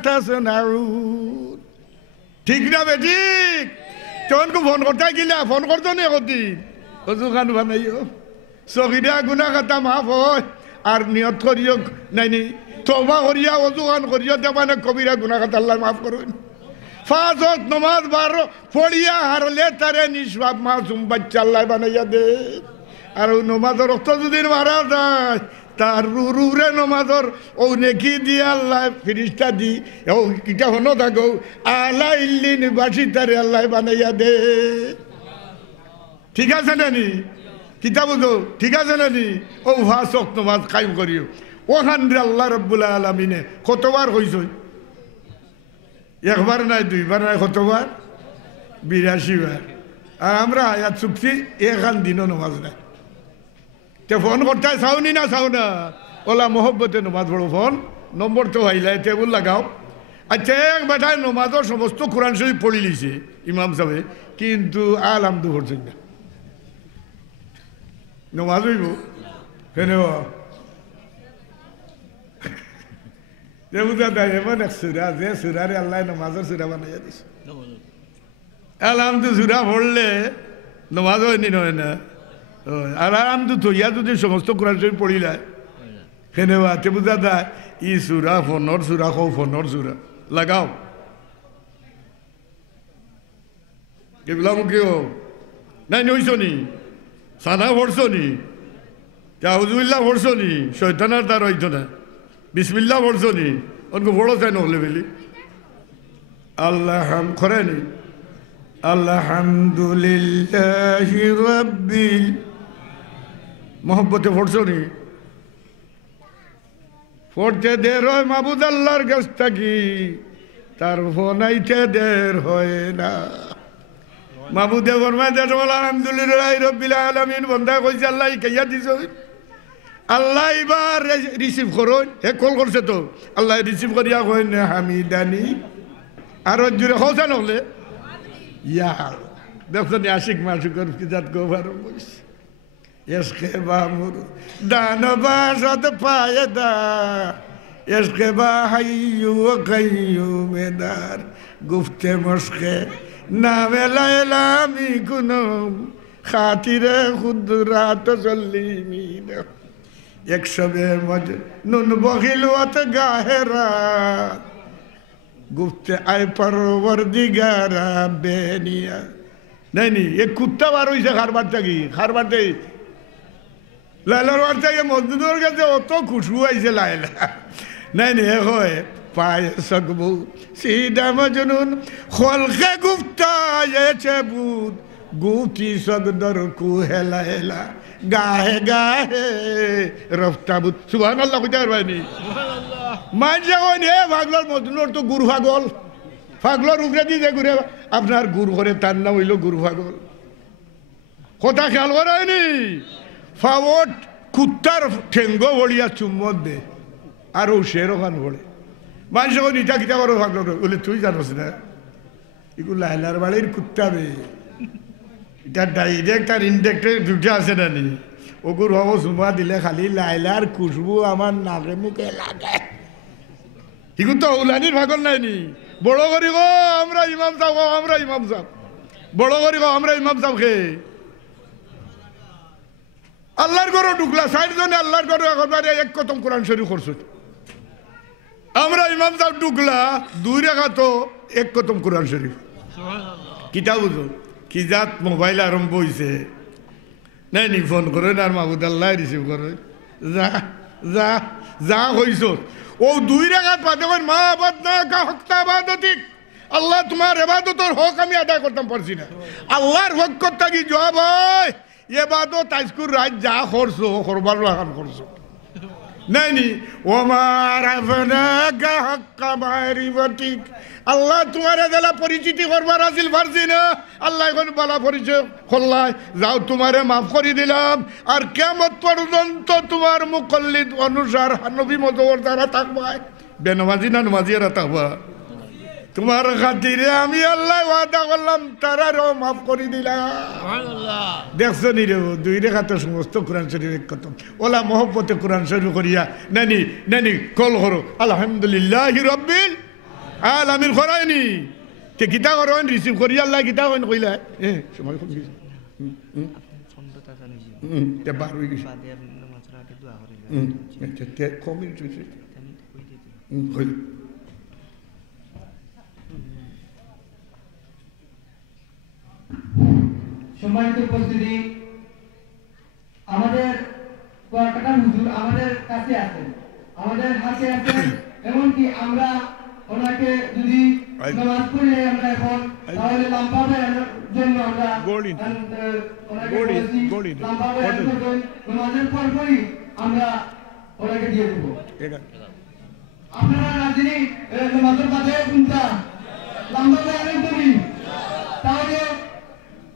তাসনাউন ঠিক না বেঠিক তখন ফোন করতে গিলা ফোন করতো নি কদিন অজু খান বানাইও সগিরা গুনাহ খাতা মাফ হয় আর নিয়ত করিও নাই তওবা করিয়া অজু খান করিয়া দেবানে কবিরা গুনাহ খাতা আল্লাহ মাফ করুন 5 ওয়াক্ত নামাজ পড়িয়া হারলে তারে নিষ্পাপ মাসুম বাচ্চা আল্লাহ বানাইয়া দে। আর ওই নমাজের রক্ত যদি মারা যায় তার রুরে নমাজর ও নেকি দিয়ে আল্লাহ ফিরিস্তা দি ও কিটা হনো থাকো আল্লাহ ইল্লিন বাসি তারে আল্লাহ বানাইয়া দে। ঠিক আছে নানি কিতা বুঝো ঠিক আছে নানি ও 5 ওয়াক্ত নামাজ কায়েম করিও। ওখান আল্লাহ রাব্বুল আলামিনে কতবার কইছ? একবার নাই, দুইবার নাই, কতবার? 82 বার। আর আমরা আয়াত চুক্তি এখান দিনও নামাজ নাই। তে ফোন করতে চাওনি না চাও না? ওলা মোহব্বতে নমাজ পড়ো, ফোন নম্বর তো হাইলাই টেবুল লাগাও। আচ্ছা এক বেটায় নমাজের সমস্ত কোরআন শরীফ পড়ি লিছে ইমাম সাহেব, কিন্তু আলহামদু পড়ছেন না। নমাজ হইব কেন বুঝা দেয় এমন এক সুরা যে সুরারে আল্লাহ নমাজের সুরা বানাইয়া দিছে। আলহামদু সুরা পড়লে নমাজ হয়নি নয় না। আর আলহামদু থইয়া যদি সমস্ত কোরআন শরীফ পড়িলায় কেনে তে বুঝা দেয় ই সুরা ফোনর সুরা কৌ ফোনর সুরা লাগাও। এগুলা কেউ নাই নইছ নি? সানা পড়ছ নি? তাহুজুবিল্লাহ পড়ছ নি? শয়তানার তার হইতো না। বিসমিল্লাহ পড়ছ নি? অনেক বড় চাই নহলে বেলি আল্লাহ হাম করে নি আলহামদুলিল্লাহ রাব্বিল মোহব্বতে পড়ছ নি? পড়তে দের হয় মাবুদ আল্লাহর কাছ থাকি, তার ফোনাইতে দের হয় না। মাবুদে ফরমায় দেশ বল আলহামদুলিল্লাহ রাব্বিল আলামিন। বন্ধা কইছে আল্লাহ কাইয়া দিছ আল্লাহ এবার রিসিভ করো। হে কল করছে তো আল্লাহ রিসিভ করিয়া কইন হামিদানি। আর জুড়ে হৌসা নহলে ইয়া দেখছেন আশিক মাসুকর কিজাত গোবার বলছে এসকে বামুর দানবা সদ পায়দা এসকে বা হাইয়ু কাইয়ুমেদার গুফতে মশকে নামে লাইলামি কুনম খাতিরে খুদরাত সল্লিমিন একশবে মজ নুন বখিলওয়াত গাহেরা গুফতে আয় পরওয়ারদিগারা বেনিয়া। নাই নি এ কুত্তা বার হইছে খারবার থাকি, খারবার দেই লাইলার বার থেকে মজদুরের কাছে অত খুশবু আইছে লাইলা। নাই নি এ হয় পায় সকবু সিদা মজনুন খলকে গুফতা এছে বুদ গুতি সগদর কু হেলা হেলা গাহে গাহে রফতা বুদ। সুবহানাল্লাহ কইতে পারবানি? মাঝে হয়নি এ পাগলার মজনুর তো গুরু পাগল, পাগলার উপরে দিয়ে ঘুরে আপনার গুরু করে তার নাম হইল গুরু পাগল। কথা খেয়াল করেনি? ফাওট কুত্তার ঠেঙ্গ ভরিয়া চুম্বত দে আর ও শেরখান ভরে মানুষ ইটা কিতা করো ভাগল বলে তুই জানোস না এগুলো লাইলার বাড়ির কুত্তা বে। এটা ডাইরেক্ট আর ইনডাইরেক্ট দুটো আছে না নি? ওগুর হব চুমা দিলে খালি লাইলার খুশবু আমার নাকে মুখে লাগে। এগুলো তো ওলানির ভাগল নাই নি? বড় করি গো আমরা ইমাম সাহেব, আমরা ইমাম সাহেব বড় করি গো আমরা ইমাম সাহেব খে আল্লাহর ঘরে ঢুকলা 60 জনে আল্লাহর ঘরে একবারে এক কতম কোরআন শরীফ করছো। আমরা ইমাম সাহেব ঢুকলা 2 রাকাত এক কতম কোরআন শরীফ। কিতা বুঝো কি জাত মোবাইল আরম্ভ হইছে নাই নি? ফোন করে আর মাহবুদ আল্লাহ রিসিভ করে যা যা যা হইছ ও 2 রাকাত বাদে মা আবাদ না কা হক্তা আবাদতিক আল্লাহ তোমার ইবাদতের হক আমি আদায় করতাম পারছি না। আল্লাহর হক করতে কি জবাব হয় ইবাদত আজকুর রাত যা করছো করবার লাগান করছো নাই নি? ওমার আফনাকা হাক্কা মারিফাতিক আল্লাহ তোমার এদালা পরিচিতি করবার আসিল পারছি না। আল্লাহ এখন বলা পরিচয় করলাই যাও তোমারে মাফ করে দিলাম। আর কিয়ামত পর্যন্ত তোমার মুকল্লিদ অনুসার নবী মতর দ্বারা থাকবাই, বেনমাজি না নমাজিরা থাকবা। তোমার খাতিরে আমি আল্লাহ ওয়াদা করলাম তারারও মাফ করে দিলাম। দেখছো নি রে 2 রেখাতে সমস্ত কোরআন শরীফ কত ওলা মহব্বতে কোরআন শরীফ করিয়া নানি নানি কল করো আলহামদুলিল্লাহ রাব্বিল আলামিন করায়নি তে কিতা করেন রিসিভ করিয়া আল্লাহ কিতা কইন কইলা সময় কম গেছে তে বার হই গেছে তে কমিট হইছে সম্মানিত উপস্থিতি, আমাদের কুয়াকাটা হুজুর আমাদের কাছে আছেন, আমাদের হাতে আছেন। এমনকি আমরা ওনাকে যদি নামাজ পড়লে আমরা এখন তাহলে লম্বা বেড়ানোর জন্য আমরা ওনাকে বলেছি লম্বা বেড়ানোর জন্য নামাজের পরপরই আমরা ওনাকে দিয়ে দেবো। আপনারা রাজিনী নামাজের বাদে কোনটা লম্বা বেড়ানোর জন্য তাহলে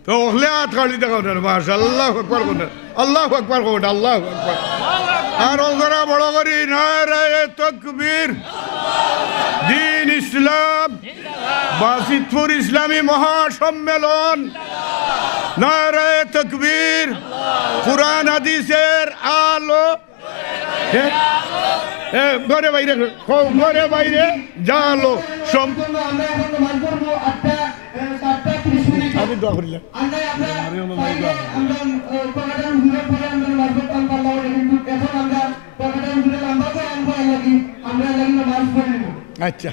তো ওহলে হাত খালি দেখো না মাশাআল্লাহ আকবার কোন আল্লাহু আকবার কোন আল্লাহু আকবার আর ওজরা বড় করি নারায়ে তাকবীর দিন ইসলাম বাসিতপুর ইসলামী মহাসম্মেলন নারায়ে তাকবীর কুরআন হাদিসের আলো ঘরে বাইরে ঘরে বাইরে জালো সম্পূর্ণ আমরা এখন নামাজ পড়বো 8:30 মিনিট। আমি দোয়া করিলাম আচ্ছা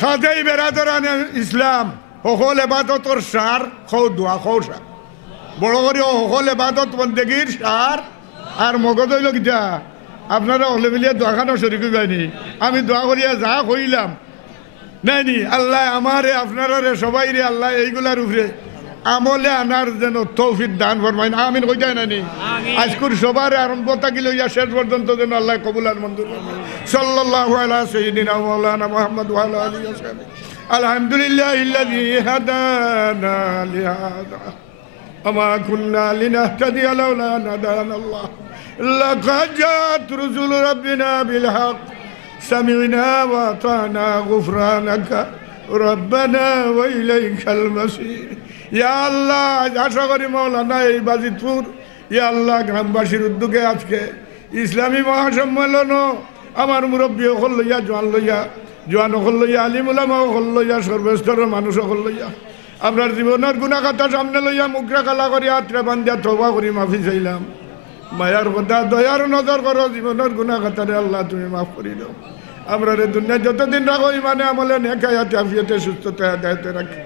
খাদেই বেরাদরান ইসলাম সকল এবাদতর সার খৌ দোয়া খৌ সার বড় করে সকল এবাদত বন্দেগীর সার আর মগজ হইল কিটা আপনারা হলে মিলিয়ে দোয়াখানো শরীর যায়নি আমি দোয়া করিয়া যা কইলাম নাইনি আল্লাহ আমারে আপনারা রে সবাই রে আল্লাহ এইগুলার উপরে আমলে আনার যেন তৌফিক দান ফরমাইন আমিন কইতাই নানি আজকুর সবার আরম্ভ থাকি লইয়া শেষ পর্যন্ত যেন আল্লাহ কবুল আর মঞ্জুর ফরমাইন সাল্লাল্লাহু আলা সাইয়্যিদিনা মাওলানা মুহাম্মদ ওয়া আলা আলিহি ওয়া সাহবিহি আলহামদুলিল্লাহিল্লাযী হাদানা লিহাযা ওয়া কুন্না লিনাহতাদিয়া লাওলা আন হাদানাল্লাহ লাকাদ জাআত রুসুলু রাব্বিনা বিল হক سمعنا وأطعنا غفرانك ربنا وإليك المصير يا الله আশা করি মাওলানা এই বাজিতপুর ইয়া আল্লাহ গ্রামবাসীর উদ্যোগে আজকে ইসলামী মহাসম্মেলন আমার মুরব্বী হল লইয়া জোয়ান হল লইয়া আলিম উলামা হল লইয়া সর্বস্তরের মানুষ হল লইয়া আপনার জীবনের গুণাগাথা সামনে লইয়া মুখরা কালা করি আত্রা বান্ধিয়া তওবা করি মাফি চাইলাম মায়ার কথা দয়ার নজর করো জীবনের গুণাগাতারে আল্লাহ তুমি মাফ করি দাও আমরা রে দুনিয়া যতদিন রাখো ইমানে আমলে নেকায়াতে আফিয়াতে সুস্থতা দায়িত্বে রাখি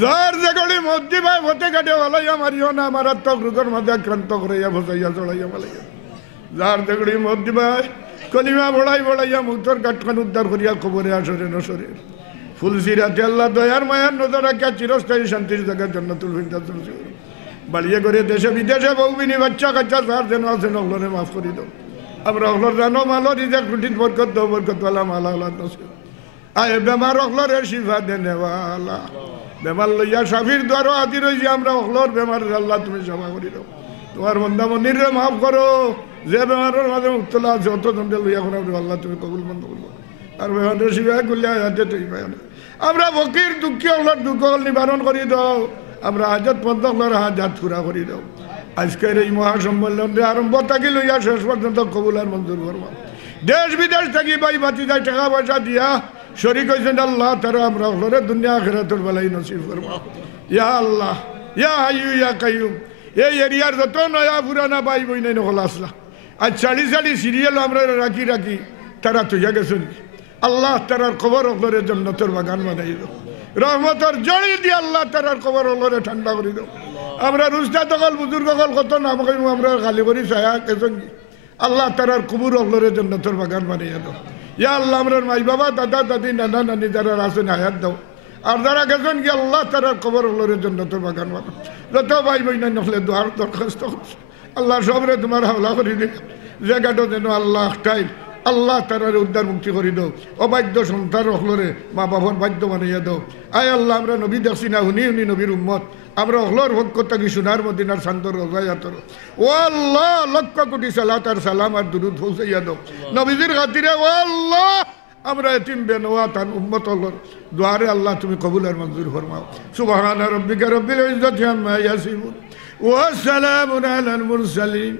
যার যেগুলি মধ্যে ভাই হতে কাটে বলাইয়া মারিও না আমার আত্মরোগের মাঝে আক্রান্ত করাইয়া বসাইয়া চড়াইয়া বলাইয়া যার যেগুলি মধ্যে ভাই কলিমা বড়াইয়া মুক্তর কাঠখান উদ্ধার করিয়া খবরে আসরে নসরে ফুলসিরাতে আল্লাহ দয়ার মায়ার নজর রাখিয়া চিরস্থায়ী শান্তির জায়গার জন্য তুলফিনটা তুলসি বাড়িয়ে করে দেশে বিদেশে বউবিনী বাচ্চা কাচ্চা যার যেন আছেন ওগুলোরে মাফ করি দাও আমরা ওগুলোর জানো মালো রিজাক রুটিন বরকত দাও বরকতওয়ালা মালা নসিব আয় বেমার ওগুলোরে শিফা দেনেওয়ালা বেমার লইয়া সাফির দ্বারও আদি রয়েছি আমরা ওগুলোর বেমার আল্লাহ তুমি সেবা করি দাও তোমার বন্দা মন্দিরে মাফ করো যে বেমারের মাঝে মুক্তলা আছে অত জনকে লইয়া করে আল্লাহ তুমি কবুল বন্ধ করবো আর বেমারের শিফা করলে হাতে তুই পাই আমরা ফকির দুঃখী ওগুলোর দুঃখ নিবারণ করি দাও আমরা হাজত পদ্মর হাজাত পুরা করি দাও আজকের এই মহাসম্মেলনে আরম্ভ থাকি লইয়া শেষ পর্যন্ত কবুল আর মঞ্জুর করবো দেশ বিদেশ থাকি বাই বাতি যায় টাকা পয়সা দিয়া শরীক হয়েছেন আল্লাহ তারা আমরা হলরে দুনিয়া আখিরাতের বেলায় নসিব করবো ইয়া আল্লাহ ইয়া হাইয়ু ইয়া কাইয়ুম এই এরিয়ার যত নয়া পুরানা বাই বই নাই নকল আসলা আজ সাড়ি সিরিয়াল আমরা রাখি তারা তুইয়া গেছেন আল্লাহ তারার খবর হলরে জন্নতের বাগান বানাই দাও রহমতর জড়ি দিয়ে আল্লাহ তারার খবর হলরে ঠান্ডা করে দাও আমরা রুস্তা তকল বুজুর্গ কল কত নাম কইম আমরা খালি করি ছায়া কেসন আল্লাহ তারার কুবুর হলরে জন্নতের বাগান বানাইয়া দাও ইয়া আল্লাহ আমরা মাই বাবা দাদা দাদি নানা নানি যারা আছেন হায়াত দাও আর যারা গেছেন কি আল্লাহ তারার খবর হলরে জন্নতের বাগান বানাও যত ভাই বই না নখলে দোয়ার দরখাস্ত করছে আল্লাহ সবরে তোমার হাওলা করে দিন জায়গাটা যেন আল্লাহ টাইম আল্লাহ তারারে উদ্ধার মুক্তি করে দাও অবাধ্য সন্তান হলরে মা বাবার বাধ্য বানাইয়া দাও আয় আল্লাহ আমরা নবী দেখছি না হুনি নবীর উম্মত আমরা হলর পক্ষ থাকি সোনার মদিনার শান্তর রোজায়াতর ও আল্লাহ লক্ষ কোটি সালাত আর সালাম আর দুরুদ পৌঁছাইয়া দাও নবীজির খাতিরে ও আল্লাহ আমরা এতিম বেনওয়া তার উম্মত হলর দুয়ারে আল্লাহ তুমি কবুল আর মঞ্জুর ফরমাও সুবহানা রাব্বিকা রাব্বিল ইজ্জাতি আম্মা ইয়াসিফুন ওয়া সালামুন আলাল মুরসালিন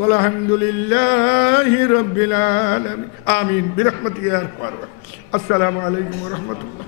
والحمد لله رب العالمين آمين برحمتك يا أرحم الراحمين السلام عليكم ورحمة الله.